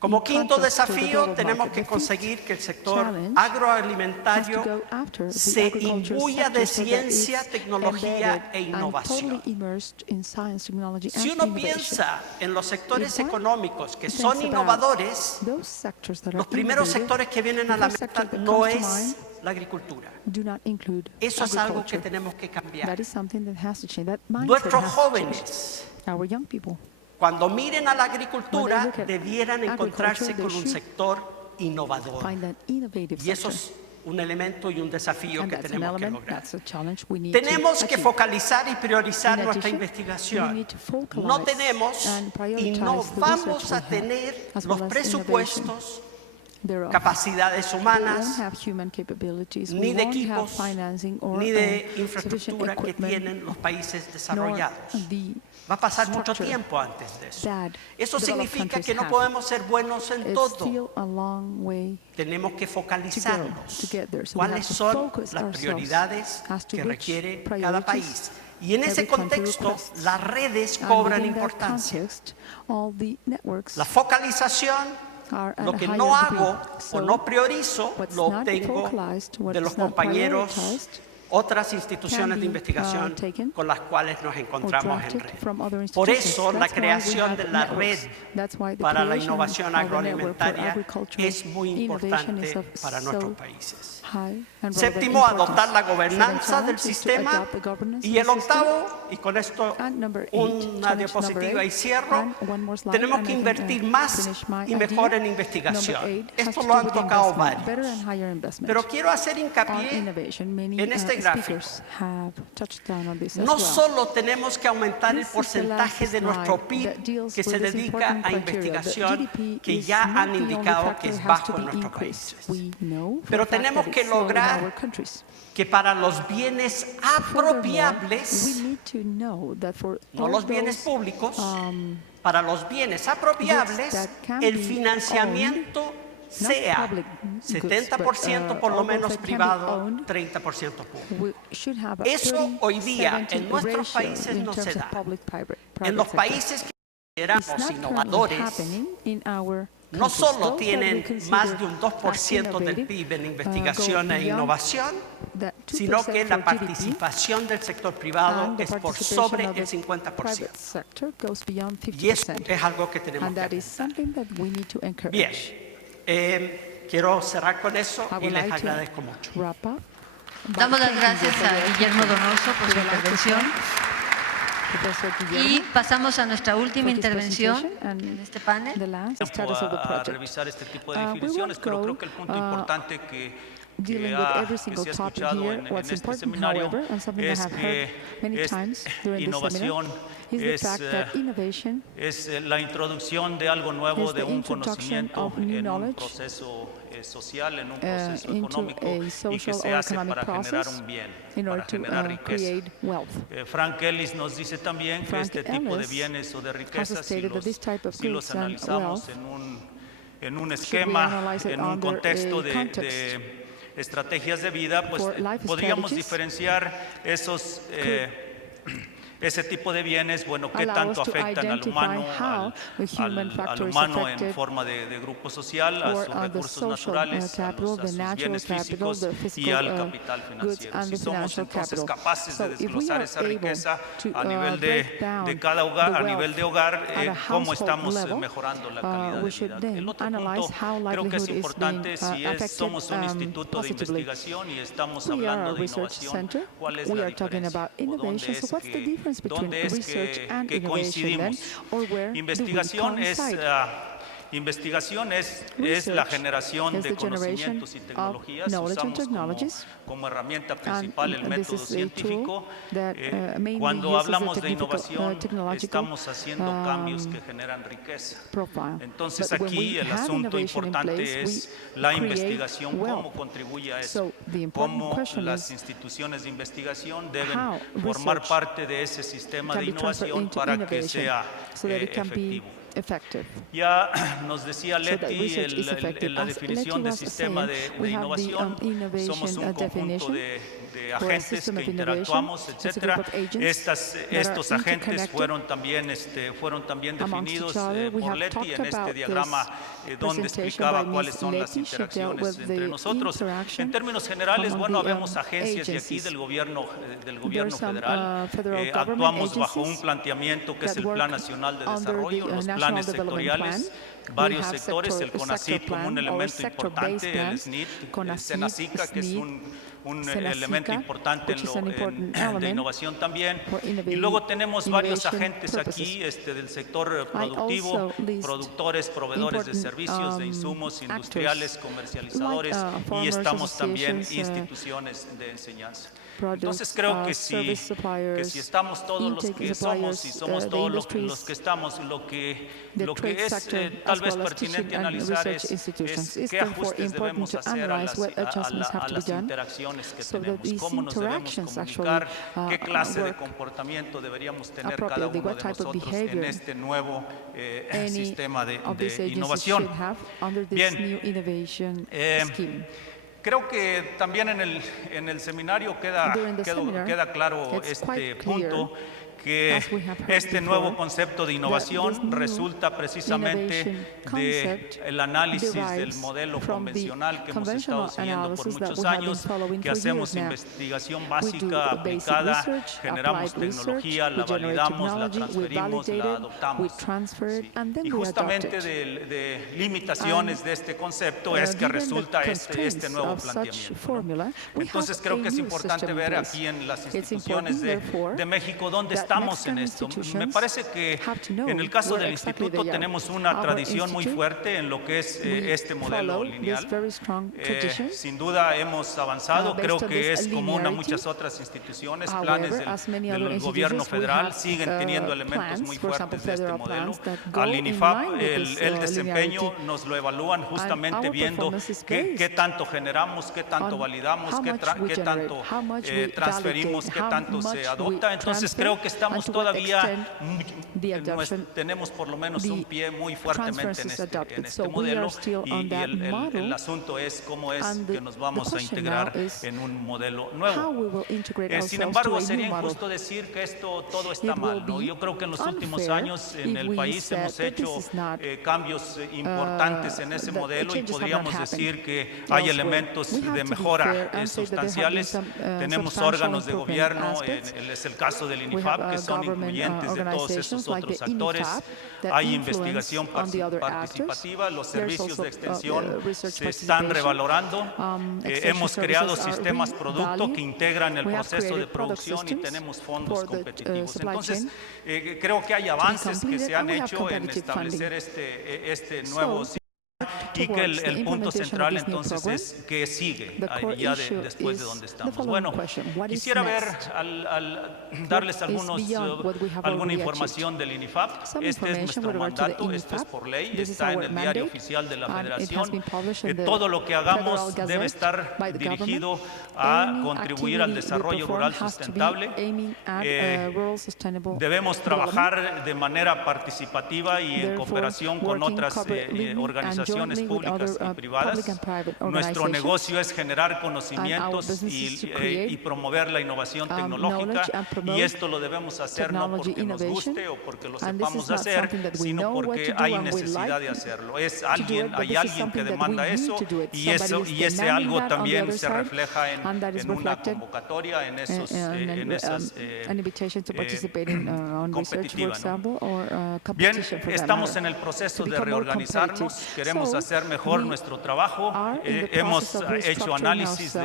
Como quinto desafío, tenemos que conseguir que el sector agroalimentario se imbuya de ciencia, tecnología e innovación. Si uno piensa en los sectores económicos que son innovadores, los primeros sectores que vienen a la mente no es la agricultura. Eso es algo que tenemos que cambiar. Nuestros jóvenes, cuando miren a la agricultura, debieran encontrarse con un sector innovador. Y eso es un elemento y un desafío que tenemos que lograr. Tenemos que focalizar y priorizar nuestra investigación. No tenemos y no vamos a tener los presupuestos thereof. capacidades They humanas, won't have human capabilities. ni We de won't have equipos, financing or ni de sufficient infraestructura que equipment, tienen los países nor desarrollados. the Va a pasar mucho structure tiempo antes de eso. that Eso developed significa countries que no have. podemos ser buenos en It's todo. still a long way Tenemos que to focalizarnos. get there. So we have ¿Cuáles to son focus las ourselves prioridades as to que which requiere cada priorities país? Y en ese every country contexto, requests. las redes And cobran within that importancia. context, all the networks La focalización, are at lo a que higher no degree. hago o So no priorizo, what's lo not obtengo focalized, what de los is not compañeros, prioritized, otras instituciones can de be, investigación taken con las cuales nos or encontramos en drafted red. from other Por institutions. eso la That's why we creación have de la networks. red That's why the para la creation innovación of the network for agroalimentaria agricultural es muy innovation is importante of para so nuestros países. high and relevant Séptimo, adoptar la importance. gobernanza Seventh del challenge is to sistema. adopt the governance Y of el the system. octavo, y con esto And number 8, una challenge diapositiva number y 8, cierro, and one more slide, tenemos and que I can, invertir más finish my y mejor idea. en investigación. Number 8 has Esto to lo do han with tocado investment, better varios. and higher investment. Pero quiero hacer On hincapié innovation, many en este gráfico. speakers have touched down on this as No well. solo tenemos que aumentar el This is the last porcentaje de nuestro slide PIB that deals que with se this dedica important a criteria. The investigación, GDP que is ya not han the only indicado factor que es that has bajo to en be nuestros increased. países. We know for Pero a fact tenemos that que it's low in lograr our countries. que para los bienes Furthermore, apropiables, we need to know that for no all los bienes those, públicos, para los bienes apropiables, that can el be financiamiento sea public goods, 70% por lo although menos that can be privado, owned, 30% público. we should have a Eso hoy día 30-70 en nuestros ratio países in no terms se of da. public-private En los sector. países que It's consideramos not currently innovadores, happening in our no countries. solo Those that we tienen consider más de un as 2% del innovative, PIB en go investigación e beyond innovación, that 2% sino que la for GDP, participación del sector privado and the es por participation sobre of the el 50%. private sector goes beyond Y eso 50%. es algo que tenemos And que that is apuntar. something that we need to Bien, encourage. quiero cerrar con eso I y would les like to agradezco mucho. wrap up. by Damos las thanking gracias you for a your Guillermo attention. Donoso por su We would like to intervención thank Professor Guillermo y pasamos a nuestra última for his intervención presentation and en este panel. the last tiempo status of the a project. revisar este tipo de We definiciones, won't pero go, creo que el punto importante que dealing with every single se ha topic escuchado here. en What's este important, seminario however, and something I es have heard que many es times during this innovación, seminar, is the fact that innovation es la introducción de algo nuevo, is the de un introduction conocimiento of new en un knowledge, proceso social, en un proceso into económico a y que social se or hace economic para generar process un bien, in para order to generar riqueza. create wealth. Frank Ellis nos dice también que Frank este tipo de Ellis bienes o de has riquezas, stated that this type of si los goods and analizamos wealth, en un we esquema, analyze it en un under a contexto de context estrategias de vida, pues for life podríamos strategies, diferenciar ese tipo de bienes, bueno, qué allow tanto us to afectan al identify humano, how the human al factor is humano en affected forma de grupo social, a for sus the recursos social naturales, capital, a the sus natural bienes capital, físicos the y physical al capital goods financiero. and Si the somos financial entonces capital. capaces de So if we desglosar are esa able riqueza to a nivel break down de cada hogar, the a nivel de wealth hogar, at a cómo household estamos level, mejorando la calidad we de should vida. then El otro analyze punto how creo que es livelihood is importante, being si affected somos un instituto de positively. investigación y estamos We are hablando a de research innovación, center. ¿cuál es We la are talking diferencia? about ¿O dónde innovation. So es what's the difference between dónde es research and que innovation then, coincidimos? or where Investigación do we coincide? Investigación es la Research generación is de the generation conocimientos y of tecnologías. knowledge and Usamos technologies. como herramienta principal el this método is a científico. tool that mainly Cuando uses the hablamos de technical, innovación, technological, estamos haciendo cambios que generan riqueza. profile. Entonces But when aquí we el have asunto innovation in importante place, es we la create investigación, cómo wealth. contribuye a eso, So the important cómo question las is instituciones de investigación deben how formar research parte de ese sistema can de be transferred innovación into para que innovation sea so that it can be efectivo. effective. Ya nos decía So that Leti research is effective. la As definición Leti de was sistema saying, de we have the, innovación. innovation, Somos un conjunto definition de for a agentes system que of innovation. interactuamos, It's a etcétera. group of agents that Estos are agentes interconnected fueron también amongst definidos each other. We por have Leti talked en este about diagrama this donde presentation explicaba by cuáles Ms. son las Leti. She dealt interacciones with entre the nosotros. interaction En términos generales, among bueno, the, habemos agencias de aquí agencies. del gobierno There's some, federal. federal government Actuamos bajo un agencies planteamiento que es that el work Plan Nacional de under the, Desarrollo, los National planes Development sectoriales, Plan. varios We have sectores, el sector CONACYT como un plan or elemento sector-based importante, el plans, SNIT, el CONACYT, SENACICA, que es SNIT, un elemento importante de innovación también. Y luego tenemos varios agentes aquí del sector productivo, productores, proveedores de servicios, de insumos industriales, comercializadores, y estamos también instituciones de enseñanza. Entonces creo que si estamos todos los que somos y somos todos los que estamos, lo que es tal vez pertinente analizar es qué ajustes debemos hacer a las interacciones que tenemos, cómo nos debemos comunicar, qué clase de comportamiento deberíamos tener cada uno de nosotros en este nuevo sistema de innovación. Bien. Creo que también en el seminario queda claro este punto, que este nuevo concepto de innovación resulta precisamente del análisis del modelo convencional que hemos estado siguiendo por muchos años, que hacemos investigación básica aplicada, generamos tecnología, la validamos, la transferimos, la adoptamos. Sí. Y justamente de limitaciones de este concepto es que resulta este nuevo planteamiento, ¿no? Entonces creo que es importante ver aquí en las instituciones de México dónde estamos en esto. Me parece que en el caso del instituto tenemos una tradición muy fuerte en lo que es este modelo lineal. Sin duda hemos avanzado, creo que es común a muchas otras instituciones, planes del gobierno federal siguen teniendo elementos muy fuertes de este modelo. Al INIFAP el desempeño nos lo evalúan justamente viendo qué tanto generamos, qué tanto validamos, qué tanto transferimos, qué tanto se adopta. Entonces creo que estamos todavía, tenemos por lo menos un pie muy fuertemente en este modelo, y el asunto es cómo es que nos vamos a integrar en un modelo nuevo. Sin embargo, sería injusto decir que todo está mal, ¿no? Yo creo que en los últimos años en el país hemos hecho cambios importantes en ese modelo, y podríamos decir que hay elementos de mejora sustanciales. Tenemos órganos de gobierno, es el caso del INIFAP, que son incluyentes de todos esos otros actores. Hay investigación participativa, los servicios de extensión se están revalorando. Hemos creado sistemas producto que integran el proceso de producción y tenemos fondos competitivos. Entonces, creo que hay avances que se han hecho en establecer este nuevo sistema. Y que el punto central entonces es que sigue ya después de donde estamos. Bueno, quisiera ver, darles alguna información del INIFAP. Este es nuestro mandato, esto es por ley, está en el Diario Oficial de la Federación. Todo lo que hagamos debe estar dirigido a contribuir al desarrollo rural sustentable. Debemos trabajar de manera participativa y en cooperación con otras organizaciones públicas y privadas. Nuestro negocio es generar conocimientos y promover la innovación tecnológica, y esto lo debemos hacer no porque nos guste o porque lo sepamos hacer, sino porque hay necesidad de hacerlo. Hay alguien que demanda eso, y ese algo también se refleja en una convocatoria, en esas competitivas, ¿no? Bien, estamos en el proceso de reorganizarnos, queremos hacer mejor nuestro trabajo. Hemos hecho análisis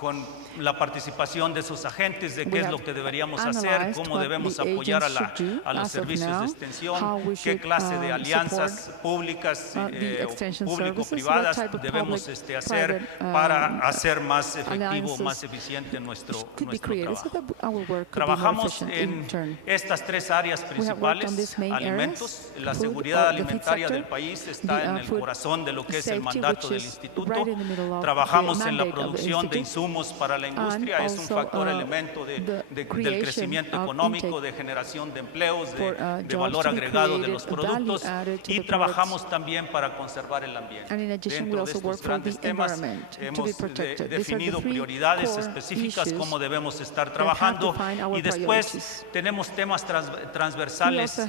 con la participación de sus agentes de qué es lo que deberíamos hacer, cómo debemos apoyar a los servicios de extensión, qué clase de alianzas públicas o público-privadas debemos hacer para hacer más efectivo, más eficiente nuestro trabajo. Trabajamos en estas tres áreas principales: alimentos. La seguridad alimentaria del país está en el corazón de lo que es el mandato del instituto. Trabajamos en la producción de insumos para la industria, es un factor elemento del crecimiento económico, de generación de empleos, de valor agregado de los productos, y trabajamos también para conservar el ambiente. Dentro de estos grandes temas hemos definido prioridades específicas, cómo debemos estar trabajando, y después tenemos temas transversales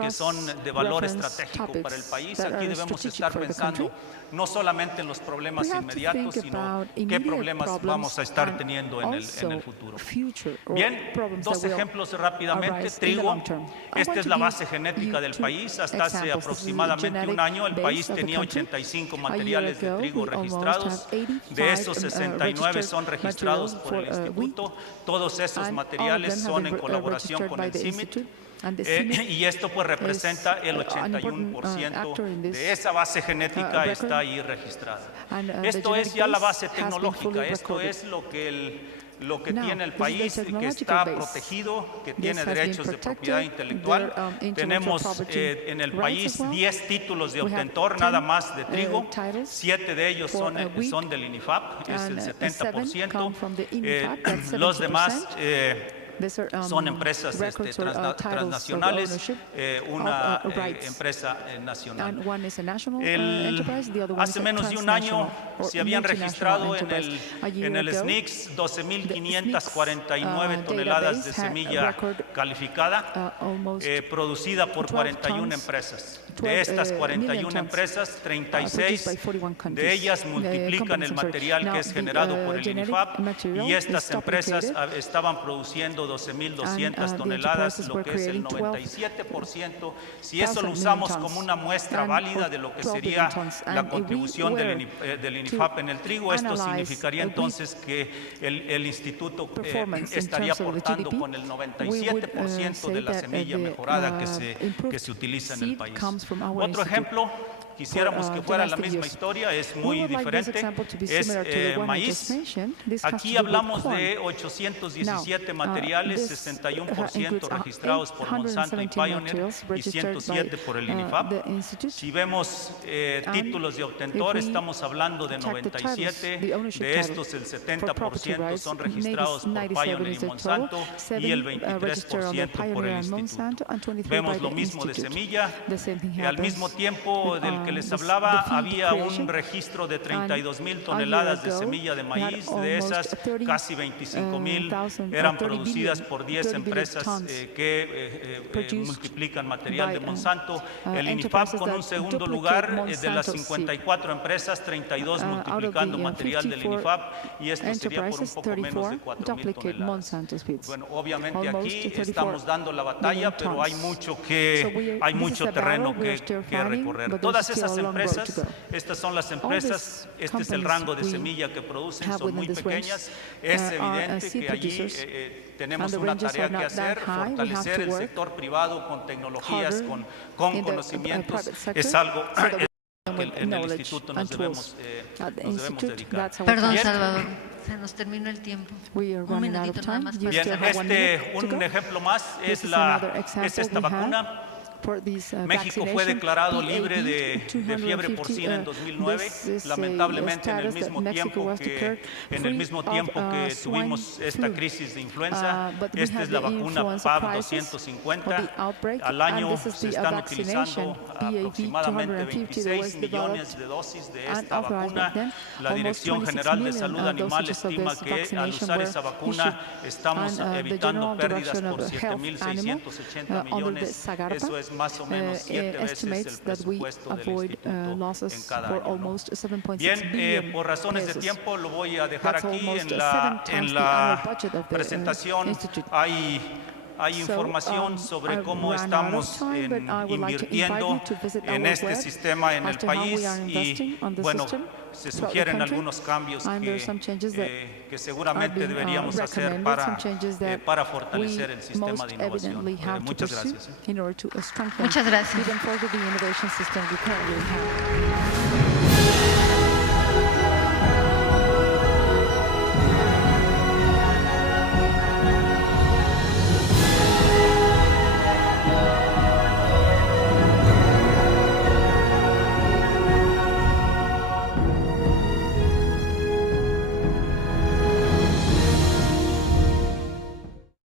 que son de valor estratégico estratégico para el país. that Aquí are debemos strategic estar for the pensando no solamente en los problemas We have to inmediatos, think sino about qué immediate problemas problems vamos a estar and teniendo en el also futuro. future or Bien, problems dos that will ejemplos rápidamente. arise in the Trigo, long term. I esta want es to la give base genética you del two país. Hasta hace examples. This is the aproximadamente un genetic año el base país of the tenía country. 85 A year materiales de ago, trigo we almost registrados. have De esos 85 69 registered son registrados por el materials for, instituto. Todos esos and all of materiales them have son been en colaboración registered con by el the CIMIT. institute. And the CIMIT Y esto pues representa el is, an important, 81% actor in this, de esa base genética record. está ahí registrada. And, Esto the es ya la genetic base base has been tecnológica, fully esto recorded. es lo que Now, tiene el this is the país, que technological está base. protegido, que This tiene has been derechos de protected, propiedad intelectual. their, intellectual Tenemos property en el rights país as well. 10 títulos de We have obtentor 10, nada más de trigo, titles 7 de ellos for, wheat, son del INIFAP, es el and, 70%. come from the INIFAP, that's Los demás 70%. These are, son empresas records or, titles of transnacionales, ownership una of, rights. Empresa nacional. And one is a national enterprise, the other one is Hace a menos de un año transnational or se habían multinational registrado enterprise. A year en el ago, SNICS the 12.549 SNCS, toneladas de database had semilla record, calificada almost producida por 12 41 tons, empresas. 12, De estas million 41 tons, empresas, produced 36 by 41 countries, de ellas multiplican companies, el I'm sorry. material Now, que es the, generado por el genetic INIFAP, material y estas is empresas duplicated, estaban produciendo 12.200 the toneladas, enterprises lo were que es el creating 97%. Si eso lo 12 usamos million como tons, una muestra and válida de lo que 12 sería billion tons. la And if we contribución were del INIFAP en el trigo, esto analyze significaría the wheat entonces que el instituto performance in estaría terms of the aportando GDP, con el we would, 97% de say la that, semilla the, mejorada que improved se utiliza en el seed país. comes from our Otro institute. ejemplo, quisiéramos que fuera la domestic misma use. historia, es We muy would like this diferente, example to be es similar to the one I maíz. just mentioned. This has Aquí to do with hablamos corn. de 817 Now, materiales, this, 61% includes, registrados por Monsanto y 817 Pioneer materials y registered 107 by, por el INIFAP. the institute. Si vemos títulos de obtentor, if we estamos hablando de check the titles, 97, the ownership de estos el titles for property 70% rights, son registrados por 97 Pioneer y is the Monsanto total, y el 7 registered under 23% por el Pioneer and instituto. Monsanto, and 23 Vemos by lo the mismo de institute. semilla. The same thing Al happens mismo tiempo with, del que les the hablaba, feed había creation. un registro de And 32,000 a year toneladas de ago, semilla de we had maíz. De esas, almost 30, casi 25,000 eran producidas por 10 empresas que multiplican material de Monsanto. El INIFAP con un segundo lugar, de las 54 empresas, 32 multiplicando material del INIFAP, y esto sería por un poco menos de 4,000 toneladas. Bueno, obviamente aquí estamos dando la batalla, pero hay mucho terreno que recorrer. Todas esas empresas, estas son las empresas, este es el rango de semilla que producen, son muy pequeñas. Es evidente que allí tenemos una tarea que hacer, fortalecer el sector privado con tecnologías, con conocimientos, es algo que en el instituto nos debemos dedicar. Perdón, Bien. Salvador, se nos terminó el tiempo. Un minutito nada más. Para Bien, cerrar. un ejemplo más es esta vacuna. México fue declarado libre de fiebre porcina en 2009, lamentablemente en el mismo tiempo que tuvimos esta crisis de influenza. Esta es la vacuna PAV 250. Al año se están utilizando aproximadamente 26 millones de dosis de esta vacuna. La Dirección General de Salud Animal estima que al usar esa vacuna estamos evitando pérdidas por 7.680 millones. Eso es más o menos 7 veces el presupuesto del instituto en cada año. Bien, por razones de tiempo lo voy a dejar aquí. En la presentación hay información sobre cómo estamos invirtiendo en este sistema en el país y bueno, se sugieren algunos cambios que seguramente deberíamos hacer para fortalecer el sistema de innovación. Muchas gracias. Muchas gracias.